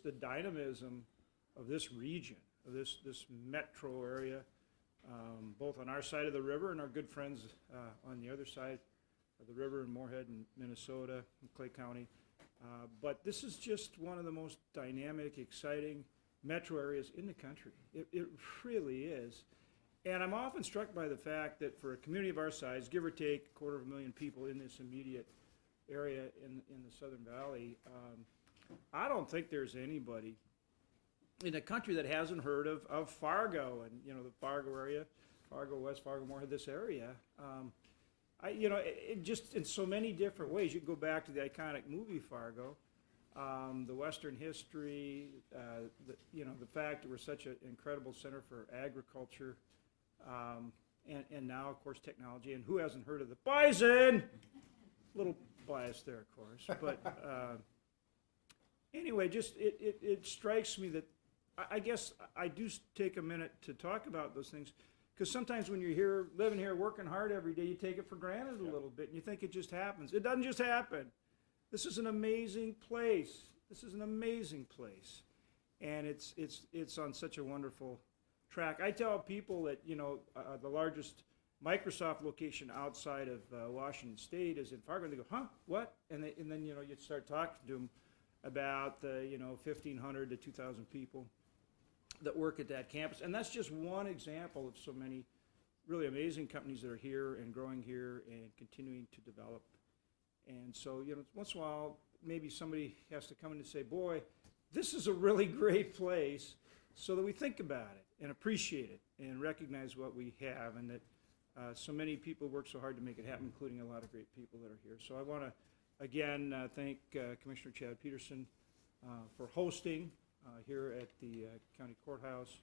just the dynamism of this region, of this metro area, both on our side of the river and our good friends on the other side of the river in Moorhead and Minnesota, and Clay County. But this is just one of the most dynamic, exciting metro areas in the country. It really is. And I'm often struck by the fact that for a community of our size, give or take 250,000 people in this immediate area in the Southern Valley, I don't think there's anybody in the country that hasn't heard of Fargo and, the Fargo area, Fargo, West Fargo, Moorhead, this area. It just in so many different ways. You can go back to the iconic movie Fargo, the Western history, the fact that we're such an incredible center for agriculture, and now, of course, technology. And who hasn't heard of the bison? Little biased there, of course. But anyway, just it strikes me that I guess I do take a minute to talk about those things. Because sometimes when you're here, living here, working hard every day, you take it for granted a little bit, and you think it just happens. It doesn't just happen. This is an amazing place. This is an amazing place, and it's on such a wonderful track. I tell people that the largest Microsoft location outside of Washington State is in Fargo, and they go, "Huh? What?" And then you start talking to them about the 1,500 to 2,000 people that work at that campus. And that's just one example of so many really amazing companies that are here and growing here and continuing to develop. And so, once in a while, maybe somebody has to come in and say, boy, this is a really great place, so that we think about it and appreciate it and recognize what we have, and that so many people work so hard to make it happen, including a lot of great people that are here. So I want to, again, thank Commissioner Chad Peterson for hosting here at the county courthouse.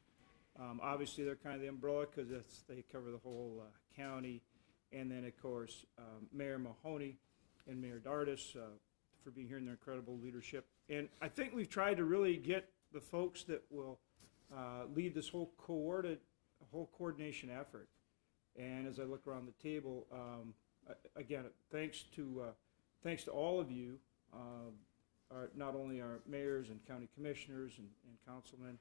Obviously, they're kind of the umbrella because they cover the whole county. And then, of course, Mayor Mahoney and Mayor Dardis for being here and their incredible leadership. And I think we've tried to really get the folks that will lead this whole coordination effort. And as I look around the table, again, thanks to all of you, not only our mayors and county commissioners and councilmen,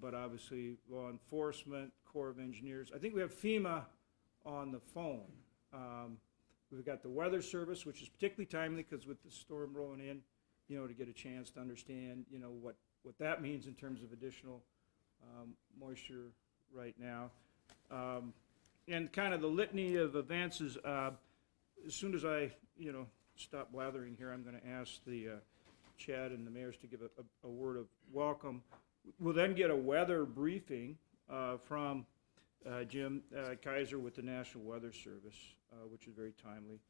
but obviously law enforcement, Corps of Engineers. I think we have FEMA on the phone. We've got the Weather Service, which is particularly timely because with the storm rolling in, to get a chance to understand, what that means in terms of additional moisture right now. And kind of the litany of advances, as soon as I, stop blathering here, I'm going to ask the Chad and the mayors to give a word of welcome. We'll then get a weather briefing from Jim Kaiser with the National Weather Service, which is very timely.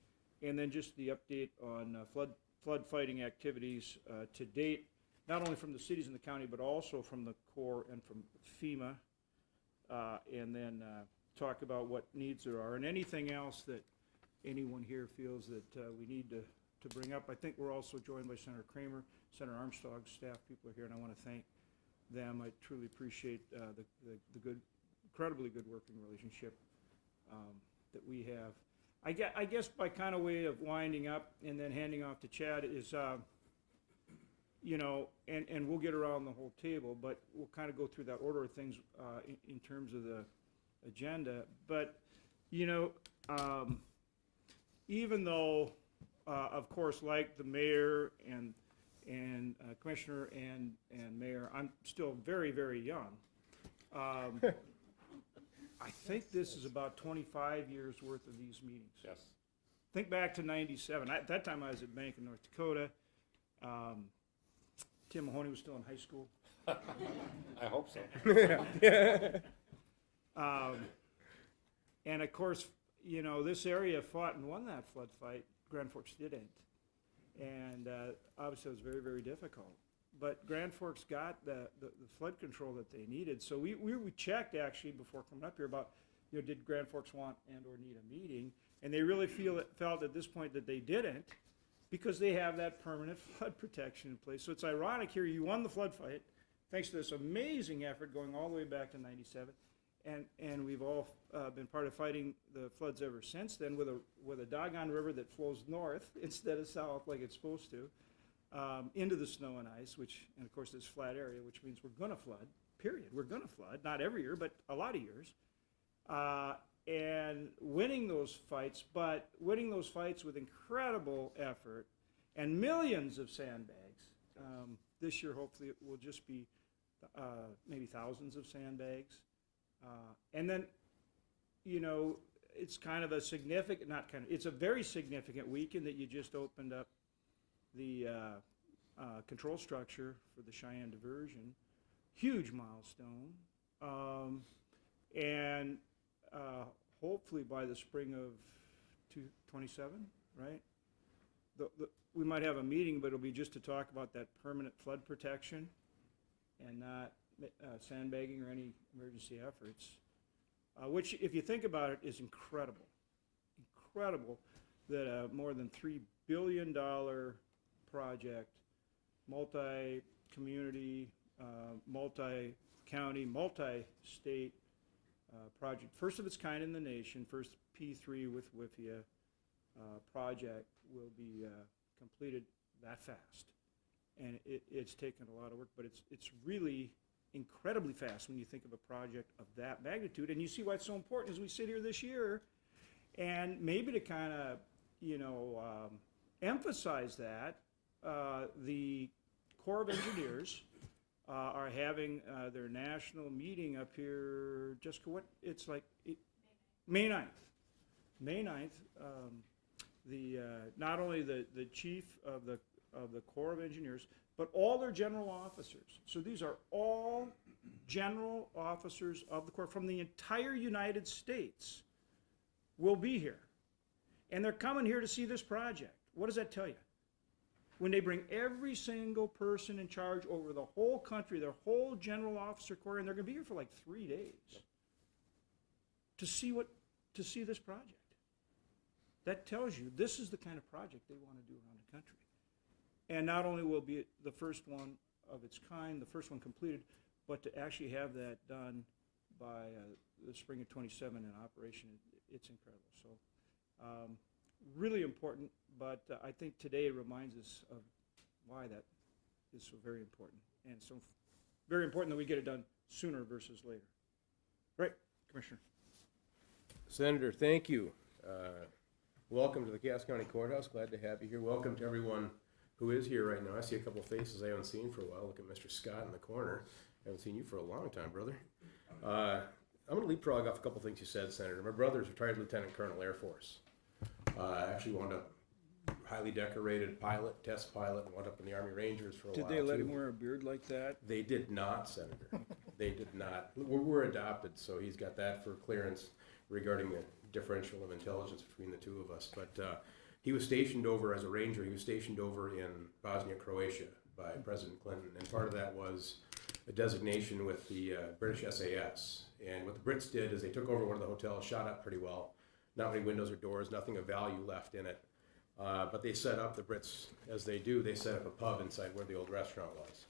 And then just the update on flood fighting activities to date, not only from the cities in the county, but also from the Corps and from FEMA. And then talk about what needs there are and anything else that anyone here feels that we need to bring up. I think we're also joined by Senator Kramer, Senator Armstrong's staff. People are here, and I want to thank them. I truly appreciate the good, incredibly good working relationship that we have. I guess by kind of way of winding up and then handing off to Chad is, and we'll get around the whole table, but we'll kind of go through that order of things in terms of the agenda. But, even though, of course, like the mayor and commissioner and mayor, I'm still very, very young. I think this is about 25 years worth of these meetings. Yes. Think back to '97. At that time, I was at Bank in North Dakota. Tim Mahoney was still in high school. I hope so. And of course, this area fought and won that flood fight. Grand Forks didn't. And obviously it was very, very difficult. But Grand Forks got the flood control that they needed. So we checked actually before coming up here about, did Grand Forks want and or need a meeting? And they really felt at this point that they didn't, because they have that permanent flood protection in place. So it's ironic here, you won the flood fight thanks to this amazing effort going all the way back to '97. And we've all been part of fighting the floods ever since then with a doggone river that flows north instead of south like it's supposed to. into the snow and ice, and of course this flat area, which means we're gonna flood, period. We're gonna flood, not every year, but a lot of years. And winning those fights with incredible effort and millions of sandbags. This year, hopefully, it will just be maybe thousands of sandbags. And then, it's kind of a significant, it's a very significant weekend that you just opened up the control structure for the Cheyenne diversion. Huge milestone. And hopefully by the spring of 27, right? We might have a meeting, but it'll be just to talk about that permanent flood protection and not sandbagging or any emergency efforts, which, if you think about it, is incredible. Incredible that a more than $3 billion project, multi-community, multi-county, multi-state project, first of its kind in the nation, first P3 with WIFIA project will be completed that fast. And it's taken a lot of work, but it's really incredibly fast when you think of a project of that magnitude. And you see why it's so important as we sit here this year, and maybe to kind of, emphasize that, the Corps of Engineers are having their national meeting up here, Jessica, it's like May 9th. May 9th, not only the chief of the Corps of Engineers, but all their general officers. So these are all general officers of the Corps from the entire United States will be here. And they're coming here to see this project. What does that tell you? When they bring every single person in charge over the whole country, their whole general officer corps, and they're going to be here for like 3 days to see this project. That tells you this is the kind of project they want to do around the country. And not only will it be the first one of its kind, the first one completed, but to actually have that done by the spring of 27 in operation, it's incredible. So really important, but I think today reminds us of why that is so very important. And so very important that we get it done sooner versus later. Right, Commissioner? Senator, thank you. Welcome to the Cass County Courthouse. Glad to have you here. Welcome to everyone who is here right now. I see a couple faces I haven't seen for a while. Look at Mr. Scott in the corner. I haven't seen you for a long time, brother. I'm going to leapfrog off a couple things you said, Senator. My brother's retired Lieutenant Colonel Air Force. Actually wound up highly decorated pilot, test pilot, and wound up in the Army Rangers for a while. Did they let him wear a beard like that? They did not, Senator. They did not. We're adopted, so he's got that for clearance regarding the differential of intelligence between the two of us. But he was stationed over as a Ranger. He was stationed over in Bosnia, Croatia by President Clinton, and part of that was a designation with the British SAS. And what the Brits did is they took over one of the hotels, shot up pretty well. Not many windows or doors, nothing of value left in it. But they set up, the Brits, as they do, they set up a pub inside where the old restaurant was.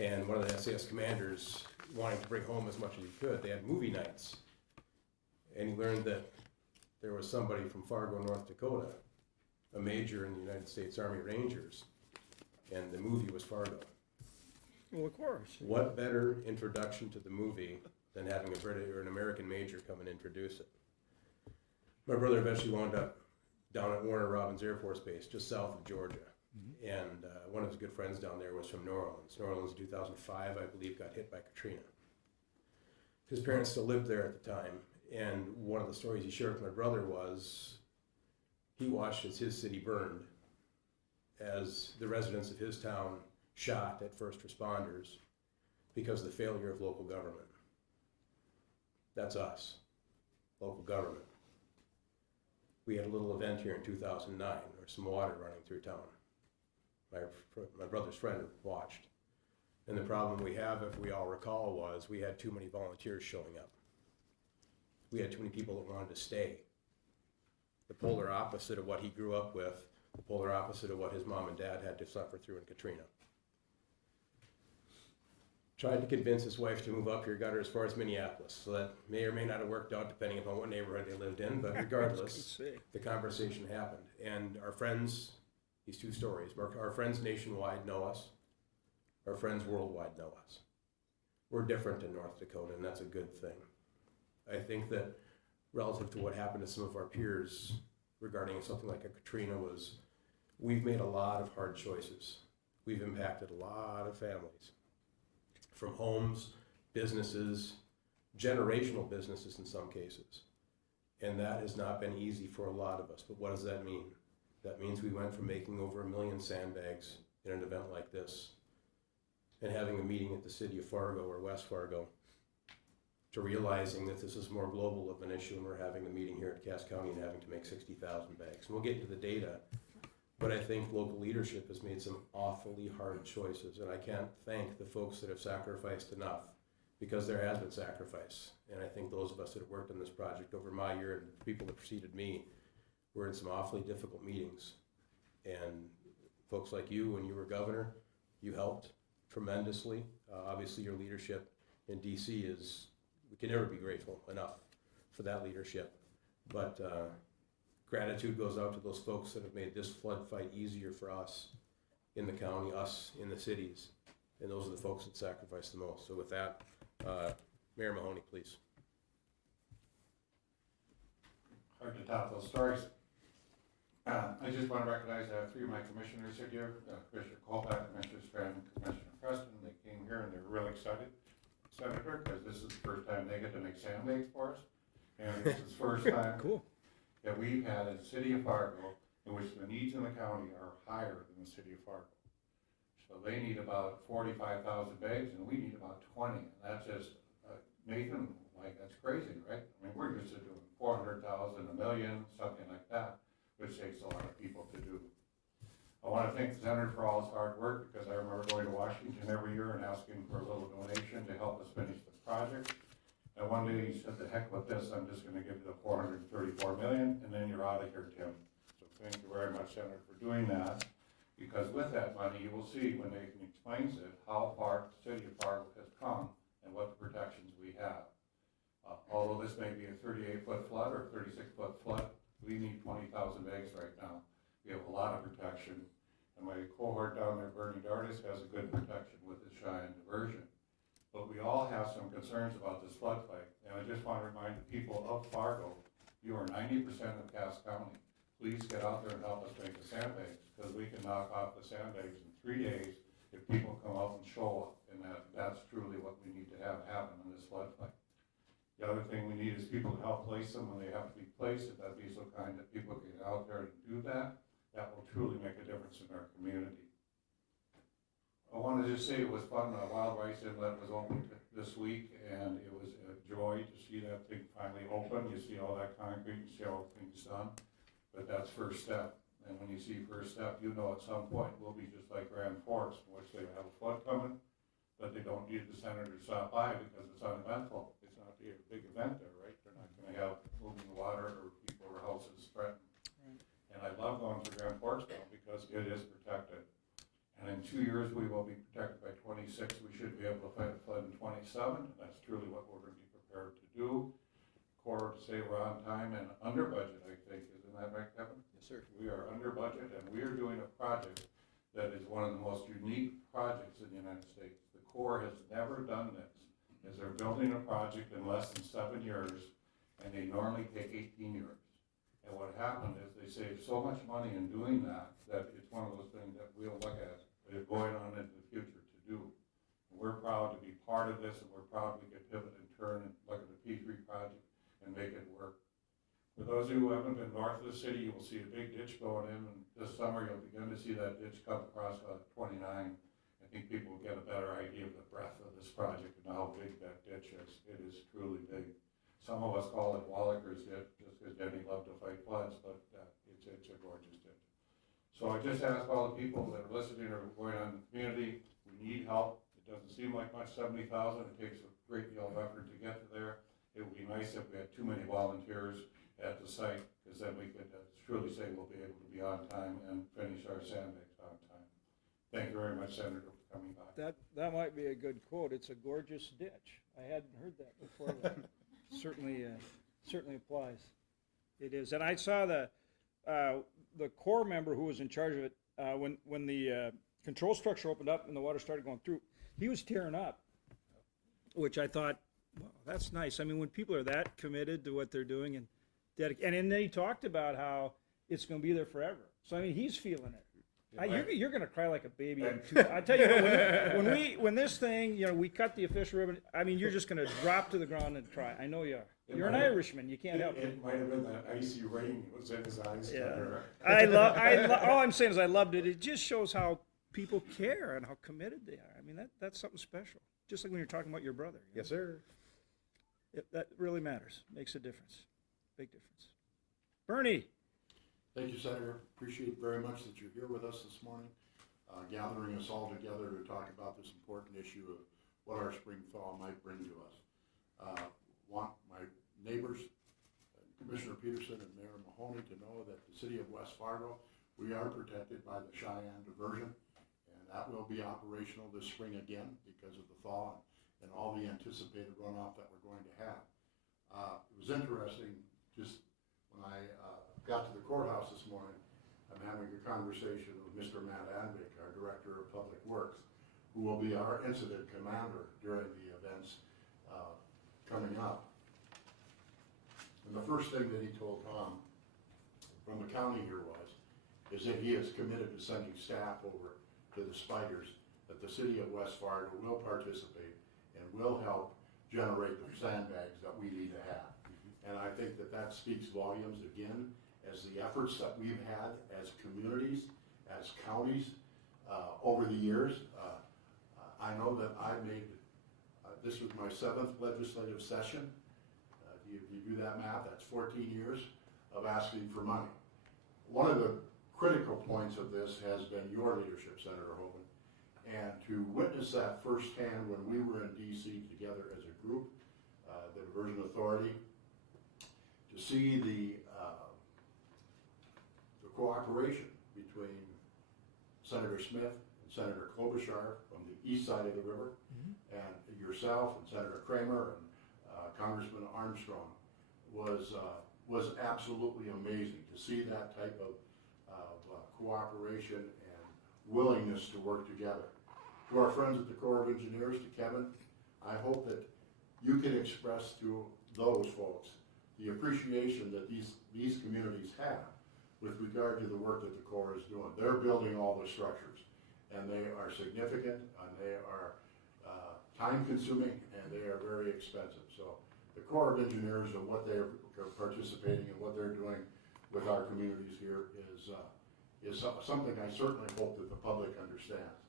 And one of the SAS commanders, wanting to bring home as much as he could, they had movie nights. And he learned that there was somebody from Fargo, North Dakota, a major in the United States Army Rangers, and the movie was Fargo. Well, of course. What better introduction to the movie than having a British or an American major come and introduce it? My brother eventually wound up down at Warner Robins Air Force Base, just south of Georgia. Mm-hmm. And one of his good friends down there was from New Orleans. New Orleans in 2005, I believe, got hit by Katrina. His parents still lived there at the time. And one of the stories he shared with my brother was he watched as his city burned, as the residents of his town shot at first responders because of the failure of local government. That's us, local government. We had a little event here in 2009. There was some water running through town. My brother's friend watched. And the problem we have, if we all recall, was we had too many volunteers showing up. We had too many people that wanted to stay. The polar opposite of what he grew up with, the polar opposite of what his mom and dad had to suffer through in Katrina. Tried to convince his wife to move up here, got her as far as Minneapolis. So that may or may not have worked out depending upon what neighborhood they lived in, but regardless, the conversation happened. And our friends These 2 stories. Our friends nationwide know us. Our friends worldwide know us. We're different in North Dakota, and that's a good thing. I think that relative to what happened to some of our peers regarding something like a Katrina was, we've made a lot of hard choices. We've impacted a lot of families, from homes, businesses, generational businesses in some cases. And that has not been easy for a lot of us. But what does that mean? That means we went from making over 1 million sandbags in an event like this and having a meeting at the City of Fargo or West Fargo to realizing that this is more global of an issue, and we're having a meeting here at Cass County and having to make 60,000 bags. And we'll get into the data, but I think local leadership has made some awfully hard choices, and I can't thank the folks that have sacrificed enough, because there has been sacrifice. And I think those of us that have worked on this project over my year and people that preceded me were in some awfully difficult meetings. And folks like you, when you were governor, you helped tremendously. Obviously your leadership in DC is, we can never be grateful enough for that leadership. But gratitude goes out to those folks that have made this flood fight easier for us in the county, us in the cities. And those are the folks that sacrificed the most. So with that, Mayor Mahoney, please. Hard to top those stories. I just want to recognize I have 3 of my commissioners here, Commissioner Colback, Commissioner Strand, and Commissioner Preston. They came here and they're really excited, Senator, because this is the first time they get to make sandbags for us. And this is the first time Cool. that we've had a City of Fargo in which the needs in the county are higher than the City of Fargo. So they need about 45,000 bags and we need about 20. And that's just, Nathan, like, that's crazy, right? I mean, we're used to doing 400,000, a million, something like that, which takes a lot of people to do. I want to thank the Senator for all his hard work, because I remember going to Washington every year and asking for a little donation to help us finish the project. And one day he said, "The heck with this, I'm just going to give you the 434 million, and then you're out of here, Tim." So thank you very much, Senator, for doing that, because with that money, you will see when Nathan explains it, how far the City of Fargo has come and what the protections we have. Although this may be a 38-foot flood or 36-foot flood, we need 20,000 bags right now. We have a lot of protection. And my cohort down there, Bernie Dardis, has a good protection with his Cheyenne diversion. But we all have some concerns about this flood fight. And I just want to remind the people of Fargo, you are 90% of Cass County. Please get out there and help us make the sandbags, because we can knock off the sandbags in 3 days if people come out and show up. And that's truly what we need to have happen in this flood fight. The other thing we need is people to help place them when they have to be placed. If that'd be so kind that people can get out there and do that, that will truly make a difference in our community. I wanted to just say it was fun. Wild Rice Inlet was open this week, and it was a joy to see that thing finally open. You see all that concrete, you see all the things done, but that's first step. And when you see first step, you know at some point we'll be just like Grand Forks, in which they have a flood coming, but they don't need the senator to stop by because it's uneventful. It's not a big event there, right? They're not going to have moving water or people or houses threatened. Right. And I love going through Grand Forks now because it is protected. And in 2 years, we will be protected by 26. We should be able to fight a flood in 27. That's truly what we're going to be prepared to do. Corps to say we're on time and under budget, I think. Isn't that right, Kevin? Yes, sir. We are under budget, and we are doing a project that is one of the most unique projects in the United States. The Corps has never done this, as they're building a project in less than 7 years, and they normally take 18 years. And what happened is they saved so much money in doing that, that it's one of those things that we'll look at going on into the future to do. And we're proud to be part of this, and we're proud we could pivot and turn and look at the P3 project and make it work. For those of you who haven't been north of the city, you will see a big ditch going in, and this summer you'll begin to see that ditch come across 29. I think people will get a better idea of the breadth of this project and how big that ditch is. It is truly big. Some of us call it Walliker's ditch just because Denny loved to fight floods, but it's a gorgeous ditch. So I just ask all the people that are listening or going on in the community, we need help. It doesn't seem like much, 70,000. It takes a great deal of effort to get to there. It would be nice if we had too many volunteers at the site, because then we could truly say we'll be able to be on time and finish our sandbags on time. Thank you very much, Senator, for coming by. That might be a good quote. It's a gorgeous ditch. I hadn't heard that before. certainly applies. It is. And I saw the Corps member who was in charge of it when the control structure opened up and the water started going through, he was tearing up, which I thought, well, that's nice. I mean, when people are that committed to what they're doing and then he talked about how it's going to be there forever. So I mean, he's feeling it. You're going to cry like a baby. I tell you what, when this thing, we cut the official ribbon. I mean, you're just going to drop to the ground and cry. I know you are. You're an Irishman. You can't help it. It might have been that icy rain that was in his eyes. Yeah. All I'm saying is I loved it. It just shows how people care and how committed they are. I mean, that's something special. Just like when you're talking about your brother. Yes, sir. That really matters. Makes a difference. Big difference. Bernie. Thank you, Senator. Appreciate very much that you're here with us this morning, gathering us all together to talk about this important issue of what our spring thaw might bring to us. Want my neighbors, Commissioner Peterson and Mayor Mahoney, to know that the City of West Fargo, we are protected by the Cheyenne diversion, and that will be operational this spring again because of the thaw and all the anticipated runoff that we're going to have. It was interesting, just when I got to the courthouse this morning, I'm having a conversation with Mr. Matt Advick, our Director of Public Works, who will be our incident commander during the events coming up. And the first thing that he told Tom from the county here is that he is committed to sending staff over to the Spiders, that the City of West Fargo will participate and will help generate the sandbags that we need to have. And I think that speaks volumes again as the efforts that we've had as communities, as counties over the years. I know that I made, this was my 7th legislative session. If you do that math, that's 14 years of asking for money. One of the critical points of this has been your leadership, Senator Hoeven, and to witness that firsthand when we were in DC together as a group, the Diversion Authority, to see the cooperation between Senator Smith and Senator Klobuchar from the east side of the river, and yourself and Senator Kramer and Congressman Armstrong was absolutely amazing to see that type of cooperation and willingness to work together. To our friends at the Corps of Engineers, to Kevin, I hope that you can express to those folks the appreciation that these communities have with regard to the work that the Corps is doing. They're building all the structures, and they are significant, and they are time-consuming, and they are very expensive. So the Corps of Engineers and what they're participating and what they're doing with our communities here is something I certainly hope that the public understands.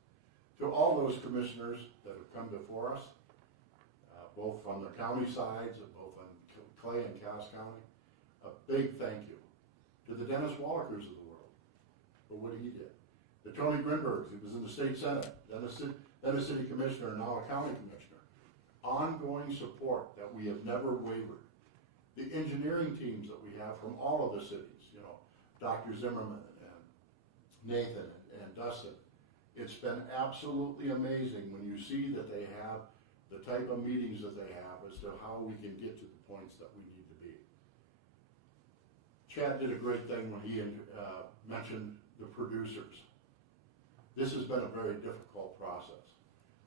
To all those commissioners that have come before us, both from the county sides, both on Clay and Cass County, a big thank you. To the Dennis Wallachers of the world for what he did. The Tony Grinbergs, he was in the state senate, then a city commissioner, and now a county commissioner. Ongoing support that we have never wavered. The engineering teams that we have from all of the cities, Dr. Zimmerman and Nathan and Dustin. It's been absolutely amazing when you see that they have the type of meetings that they have as to how we can get to the points that we need to be. Chad did a great thing when he mentioned the producers. This has been a very difficult process.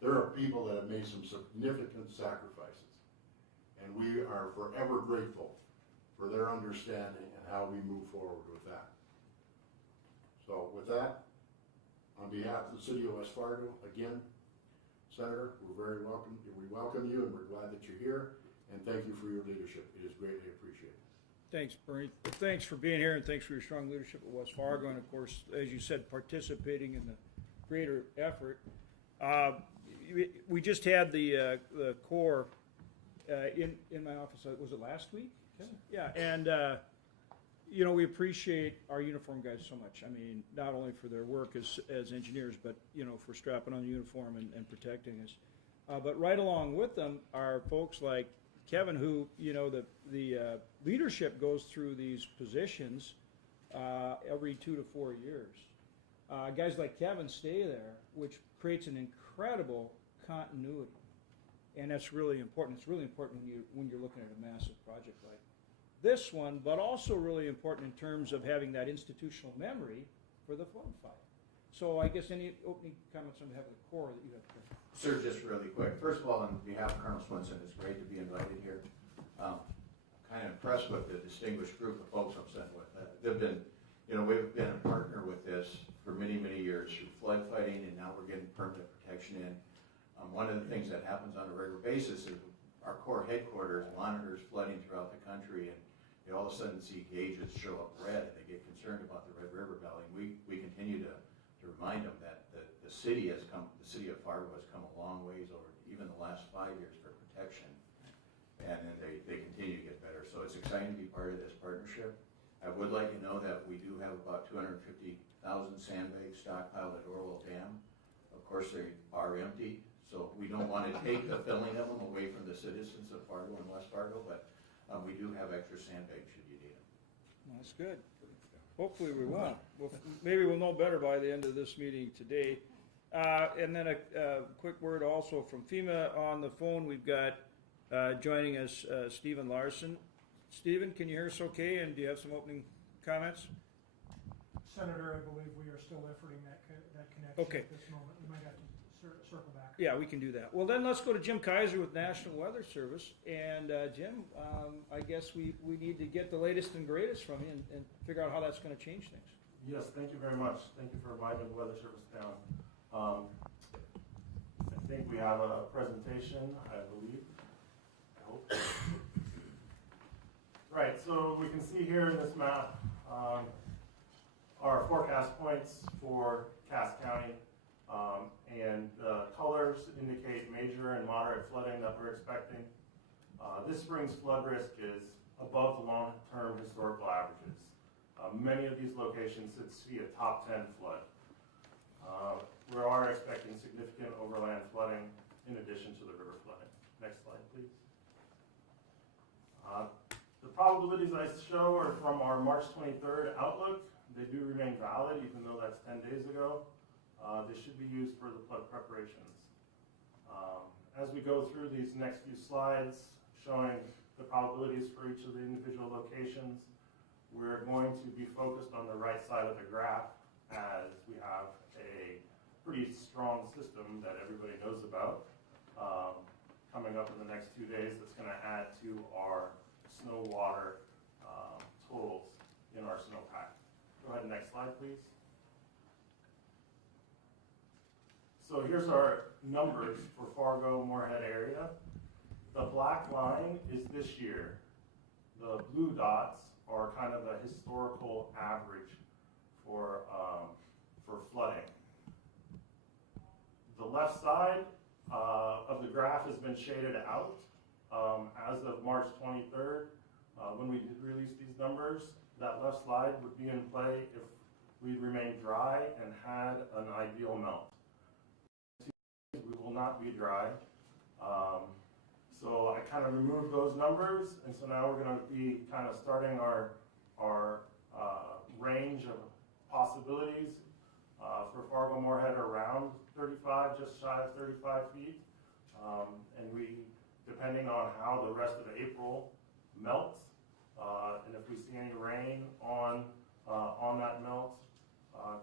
There are people that have made some significant sacrifices, and we are forever grateful for their understanding and how we move forward with that. So with that, on behalf of the City of West Fargo, again, Senator, we're very welcome. We welcome you, and we're glad that you're here, and thank you for your leadership. It is greatly appreciated. Thanks, Bernie. Thanks for being here, and thanks for your strong leadership at West Fargo, and of course, as you said, participating in the greater effort. We just had the Corps in my office. Was it last week? Yeah, and we appreciate our uniform guys so much. I mean, not only for their work as engineers, but for strapping on the uniform and protecting us. But right along with them are folks like Kevin, who the leadership goes through these positions every 2 to 4 years. Guys like Kevin stay there, which creates an incredible continuity, and that's really important. It's really important when you're looking at a massive project like this one, but also really important in terms of having that institutional memory for the flood fight. So I guess any opening comments on behalf of the Corps that you have to. Sir, just really quick. First of all, on behalf of Colonel Swinson, it's great to be invited here. Kind of impressed with the distinguished group of folks I'm sent with. They've been, we've been a partner with this for many, many years through flood fighting, and now we're getting permanent protection in. One of the things that happens on a regular basis is our Corps headquarters monitors flooding throughout the country, and they all of a sudden see gauges show up red, and they get concerned about the Red River Valley. We continue to remind them that the city of Fargo has come a long ways over even the last 5 years for protection, and then they continue to get better. So it's exciting to be part of this partnership. I would like you to know that we do have about 250,000 sandbags stockpiled at Orwell Dam. Of course, they are empty, so we don't want to take the filling of them away from the citizens of Fargo and West Fargo, but we do have extra sandbags should you need them. That's good. Hopefully we won't. Maybe we'll know better by the end of this meeting today. And then a quick word also from FEMA on the phone. We've got joining us Stephen Larson. Stephen, can you hear us okay? And do you have some opening comments? Senator, I believe we are still efforting that connection Okay. at this moment. We might have to circle back. Yeah, we can do that. Well, then let's go to Jim Kaiser with National Weather Service. And Jim, I guess we need to get the latest and greatest from you and figure out how that's going to change things. Yes, thank you very much. Thank you for inviting the Weather Service down. I think we have a presentation, I believe. I hope. Right, so we can see here in this map our forecast points for Cass County. And colors indicate major and moderate flooding that we're expecting. This spring's flood risk is above the long-term historical averages. Many of these locations should see a top 10 flood. We are expecting significant overland flooding in addition to the river flooding. Next slide, please. The probabilities I show are from our March 23rd outlook. They do remain valid even though that's 10 days ago. They should be used for the flood preparations. As we go through these next few slides showing the probabilities for each of the individual locations, we're going to be focused on the right side of the graph as we have a pretty strong system that everybody knows about coming up in the next 2 days that's going to add to our snow water totals in our snowpack. Go ahead, next slide, please. So here's our numbers for Fargo, Moorhead area. The black line is this year. The blue dots are kind of a historical average for flooding. The left side of the graph has been shaded out as of March 23rd. When we did release these numbers, that left slide would be in play if we remained dry and had an ideal melt. We will not be dry. So I kind of removed those numbers, and so now we're going to be kind of starting our range of possibilities for Fargo Moorhead around 35, just shy of 35 feet. And we, depending on how the rest of April melts, and if we see any rain on that melt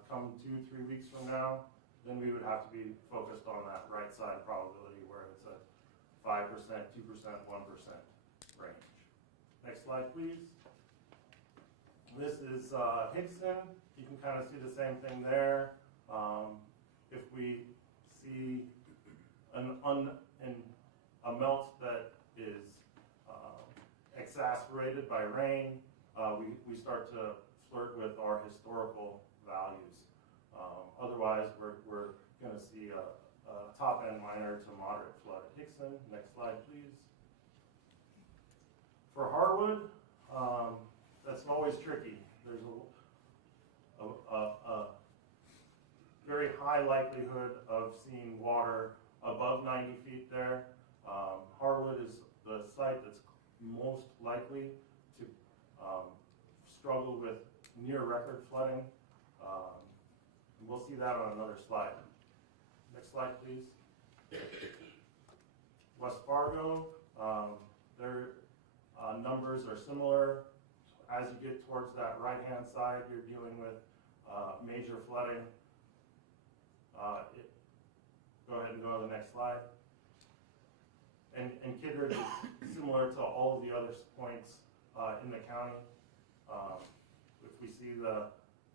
come 2-3 weeks from now, then we would have to be focused on that right side probability where it's a 5%, 2%, 1% range. Next slide, please. This is Hickson. You can kind of see the same thing there. If we see a melt that is exacerbated by rain, we start to flirt with our historical values. Otherwise, we're going to see a top-end minor to moderate flood at Hickson. Next slide, please. For Harwood, that's always tricky. There's a very high likelihood of seeing water above 90 feet there. Harwood is the site that's most likely to struggle with near-record flooding. We'll see that on another slide. Next slide, please. West Fargo, their numbers are similar. As you get towards that right-hand side, you're dealing with major flooding. Go ahead and go to the next slide. And Kindred is similar to all of the other points in the county. If we see the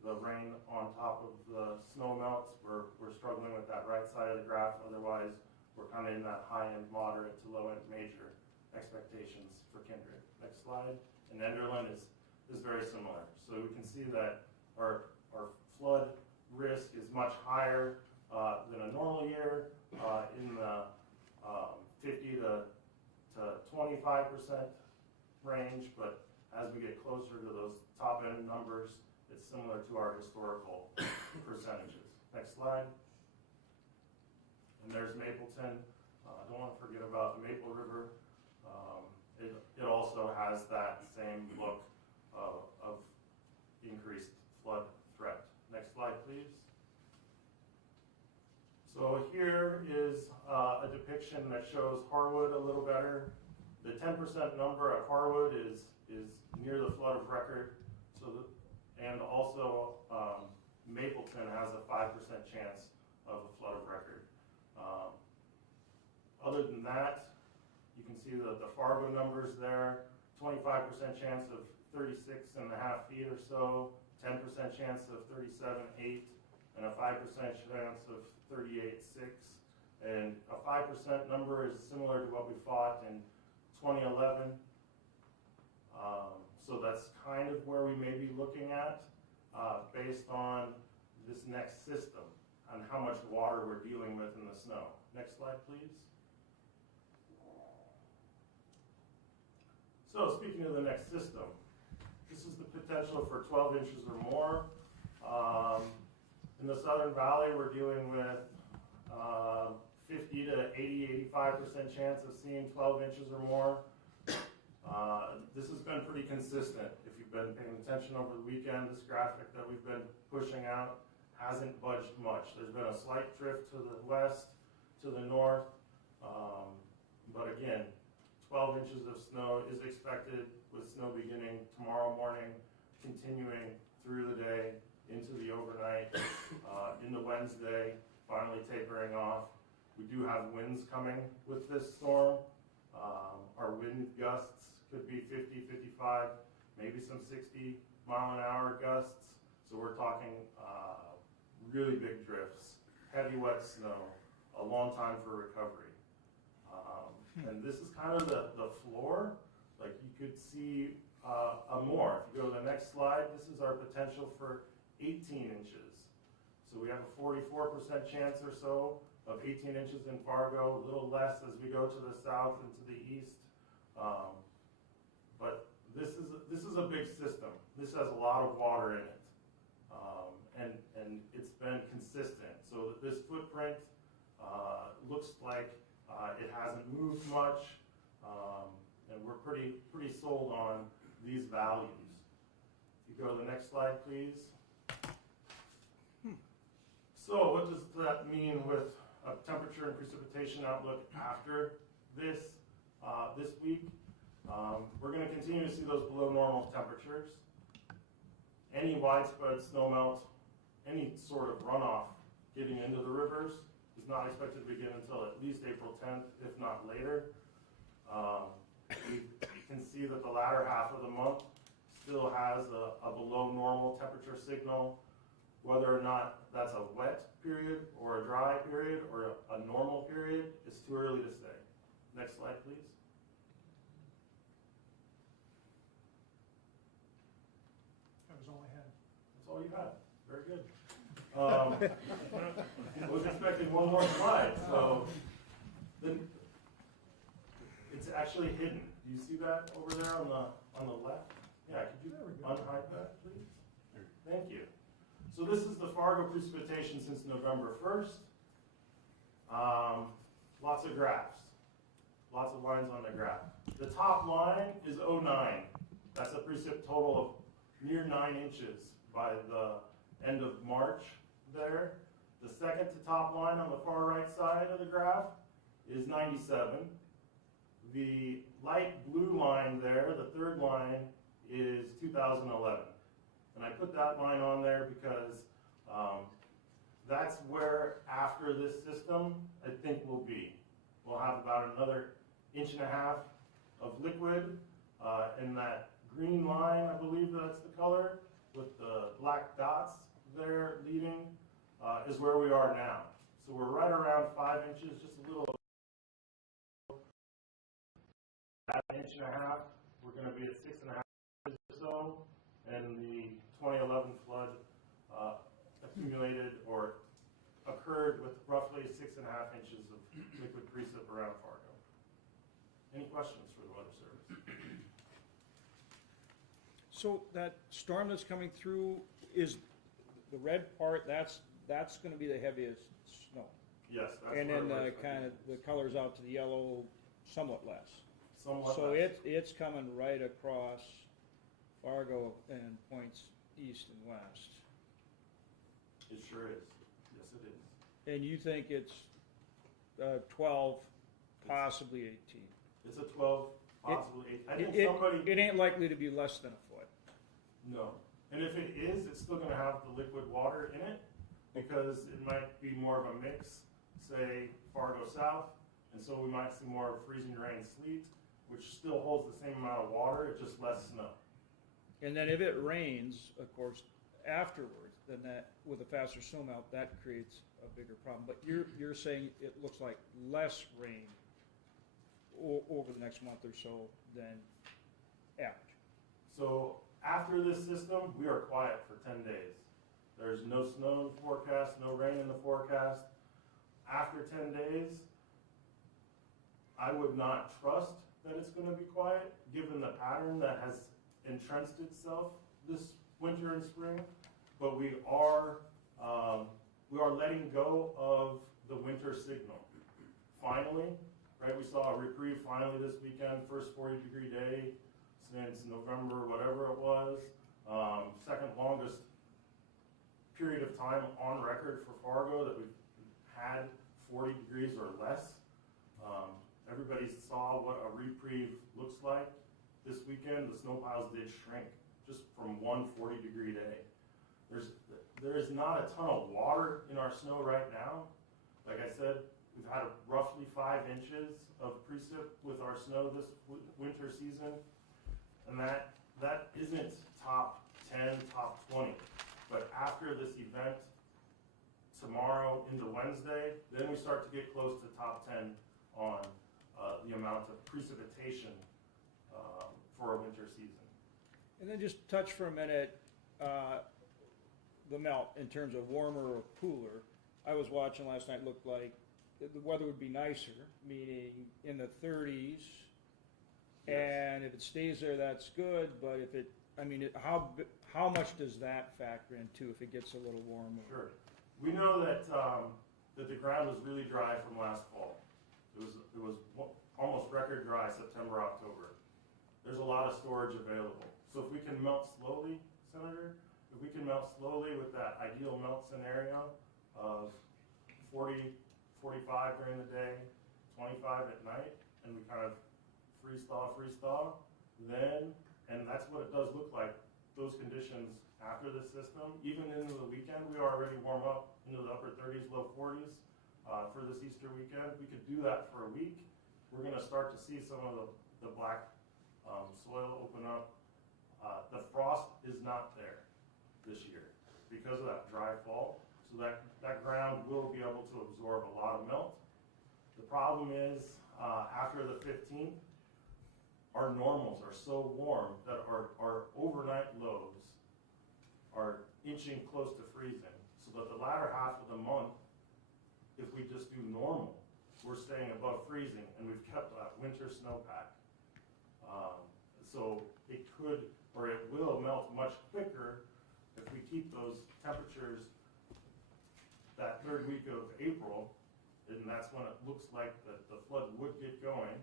rain on top of the snow melts, we're struggling with that right side of the graph. Otherwise, we're kind of in that high-end moderate to low-end major expectations for Kindred. Next slide. And Enderlin is very similar. So we can see that our flood risk is much higher than a normal year in the 50 to 25% range, but as we get closer to those top end numbers, it's similar to our historical percentages. Next slide. And there's Mapleton. I don't want to forget about the Maple River. It also has that same look of increased flood threat. Next slide, please. So here is a depiction that shows Harwood a little better. The 10% number of Harwood is near the flood of record. And also Mapleton has a 5% chance of a flood of record. Other than that, you can see the Fargo numbers there, 25% chance of 36.5 feet or so, 10% chance of 37.8, and a 5% chance of 38.6. And a 5% number is similar to what we fought in 2011. So that's kind of where we may be looking at based on this next system and how much water we're dealing with in the snow. Next slide, please. So speaking of the next system, this is the potential for 12 inches or more. In the Southern Valley, we're dealing with 50 to 80, 85% chance of seeing 12 inches or more. This has been pretty consistent. If you've been paying attention over the weekend, this graphic that we've been pushing out hasn't budged much. There's been a slight drift to the west, to the north, but again, 12 inches of snow is expected, with snow beginning tomorrow morning, continuing through the day, into the overnight, into Wednesday, finally tapering off. We do have winds coming with this storm. Our wind gusts could be 50, 55, maybe some 60 mile an hour gusts. So we're talking really big drifts, heavy wet snow, a long time for recovery. And this is kind of the floor. Like you could see more. If you go to the next slide, this is our potential for 18 inches. So we have a 44% chance or so of 18 inches in Fargo, a little less as we go to the south and to the east. But this is a big system. This has a lot of water in it. And it's been consistent. So this footprint looks like it hasn't moved much. And we're pretty sold on these values. If you go to the next slide, please. So what does that mean with a temperature and precipitation outlook after this week? We're going to continue to see those below normal temperatures. Any widespread snowmelt, any sort of runoff getting into the rivers is not expected to begin until at least April 10th, if not later. We can see that the latter half of the month still has a below normal temperature signal. Whether or not that's a wet period or a dry period or a normal period, it's too early to say. Next slide, please. That was all I had. That's all you had. Very good. I was expecting one more slide. So it's actually hidden. Do you see that over there on the left? Yeah, could you unhide that, please? Thank you. So this is the Fargo precipitation since November 1st. Lots of graphs. Lots of lines on the graph. The top line is 09. That's a precip total of near 9 inches by the end of March there. The second to top line on the far right side of the graph is 97. The light blue line there, the third line, is 2011. And I put that line on there because that's where, after this system, I think we'll be. We'll have about another 1.5 inches of liquid, in that green line, I believe that's the color, with the black dots there leading, is where we are now. So we're right around 5 inches, just a little. At 1.5 inches, we're going to be at 6.5 inches or so, and the 2011 flood accumulated or occurred with roughly 6.5 inches of liquid precip around Fargo. Any questions for the weather service? So that storm that's coming through is the red part, that's gonna be the heaviest snow. Yes, that's And where then we're the expecting. kind of, the colors out to the yellow, somewhat less. Somewhat So less. it's coming right across Fargo and points east and west. It sure is. Yes, it is. And you think it's 12, possibly 18? It's a 12, possibly 8. I think It somebody. it ain't likely to be less than a foot. No. And if it is, it's still going to have the liquid water in it because it might be more of a mix, say Fargo South, and so we might see more freezing rain, sleet, which still holds the same amount of water, it's just less snow. And then if it rains, of course, afterwards, then that, with a faster snow melt, that creates a bigger problem. But you're saying it looks like less rain over the next month or so than average. So after this system, we are quiet for 10 days. There's no snow in the forecast, no rain in the forecast. After 10 days, I would not trust that it's going to be quiet, given the pattern that has entrenched itself this winter and spring. But we are letting go of the winter signal. Finally, right? We saw a reprieve finally this weekend, first 40-degree day since November, whatever it was. Second longest period of time on record for Fargo that we've had 40 degrees or less. Everybody saw what a reprieve looks like. This weekend, the snow piles did shrink just from one 40-degree day. There is not a ton of water in our snow right now. Like I said, we've had roughly 5 inches of precip with our snow this winter season, and that isn't top 10, top 20. But after this event, tomorrow into Wednesday, then we start to get close to top 10 on the amount of precipitation for a winter season. And then just touch for a minute the melt in terms of warmer or cooler. I was watching last night, looked like the weather would be nicer, meaning in the 30s. Yes. And if it stays there, that's good. But if it, I mean, how much does that factor in too if it gets a little warmer? Sure. We know that that the ground was really dry from last fall. It was almost record dry September, October. There's a lot of storage available. So if we can melt slowly, Senator, if we can melt slowly with that ideal melt scenario of 40, 45 during the day, 25 at night, and we kind of freeze thaw, then, and that's what it does look like, those conditions after the system, even into the weekend, we already warm up into the upper 30s, low 40s for this Easter weekend. We could do that for a week. We're going to start to see some of the black soil open up. The frost is not there this year because of that dry fall, so that ground will be able to absorb a lot of melt. The problem is after the 15th, our normals are so warm that our overnight lows are inching close to freezing, so that the latter half of the month, if we just do normal, we're staying above freezing, and we've kept that winter snowpack. So it could, or it will melt much quicker if we keep those temperatures that third week of April, and that's when it looks like the flood would get going.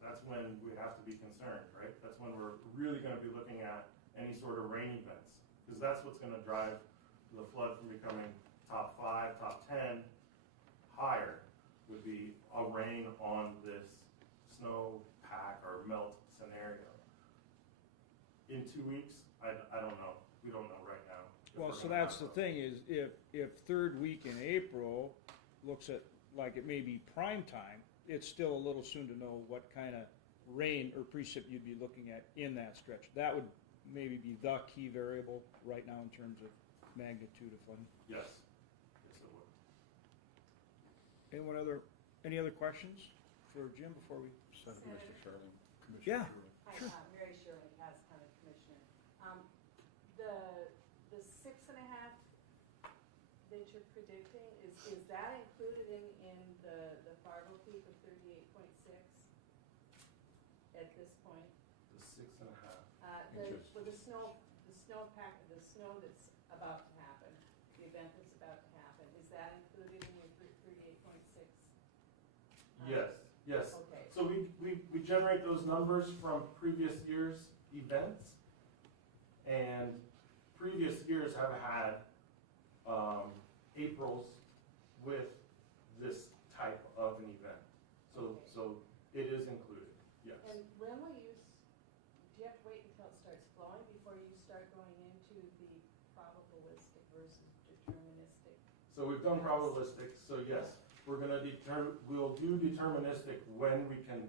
That's when we have to be concerned, right? That's when we're really going to be looking at any sort of rain events, because that's what's going to drive the flood from becoming top 5, top 10 higher, would be a rain on this snow pack or melt scenario. In 2 weeks, I don't know. We don't know right now. Well, we're so gonna that's the have thing is if third week in April looks at like it may be prime time, it's still a little soon to know what kind of rain or precip you'd be looking at in that stretch. That would maybe be the key variable right now in terms of magnitude of flooding. Yes. Yes, it would. Any other questions for Jim before we? Senator Sherlin, Yeah. Commissioner Sherlin. Hi, Sure. Mary Shirley, Cass County Commissioner. The 6.5 that you're predicting, is that included in the Fargo peak of 38.6 at this point? The 6.5. With the snow that's about to happen, the event that's about to happen, is that included in your 38.6? Yes. Okay. So we generate those numbers from previous year's events, and previous years have had Aprils with this type of an event. So it is included, yes. And when will you, do you have to wait until it starts flowing before you start going into the probabilistic versus deterministic? So we've done probabilistic, so yes, we'll do deterministic when we can,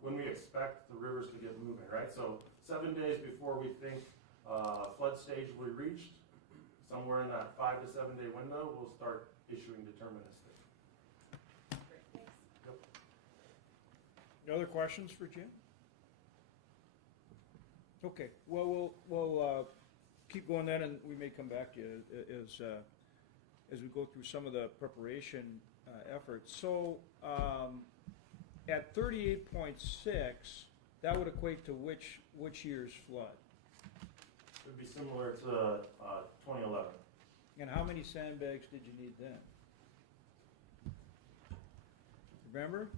when we expect the rivers to get moving, right? So 7 days before we think flood stage will be reached, somewhere in that 5 to 7 day window, we'll start issuing deterministic. Great, thanks. Yep. Any other questions for Jim? Okay, well, we'll keep going then, and we may come back to you as we go through some of the preparation efforts. So, at 38.6, that would equate to which year's flood? It would be similar to 2011. And how many sandbags did you need then? Remember?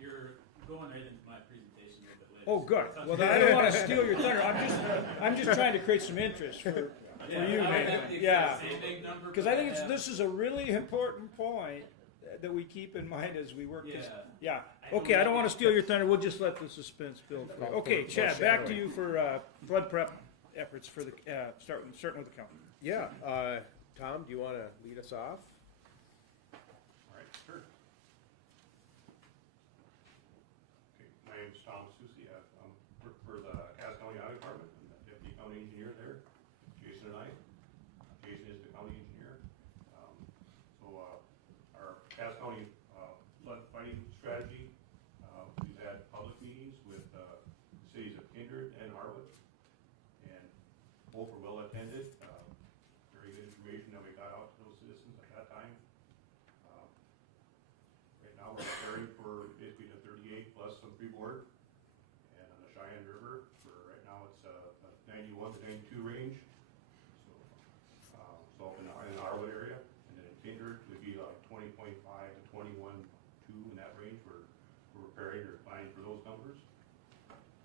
You're going right into my presentation a little bit later. Oh, good. Well, then I don't want to steal your thunder. I'm just trying to create some interest for you, man. Yeah. Because I think this is a really important point that we keep in mind as we work this. Yeah. Okay, I don't want to steal your thunder. We'll just let the suspense build. For you. Okay, Chad, back to you for flood prep efforts for the starting with the county. Yeah, Tom, do you want to lead us off? All right, sure. Okay, my name's Tom Susi. I work for the Cass County Audit Department. I'm the deputy county engineer there. Jason and I. Jason is the county engineer. Our Cass County flood fighting strategy, we've had public meetings with the cities of Kindred and Harwood, and both were well attended. Very good information that we got out to those citizens at that time. Right now we're preparing for basically the 38 plus some pre-board, and on the Cheyenne River, for right now it's a 91 to 92 range. So up in the Harwood area, and then in Kindred would be like 20.5 to 21.2 in that range. We're preparing or planning for those numbers.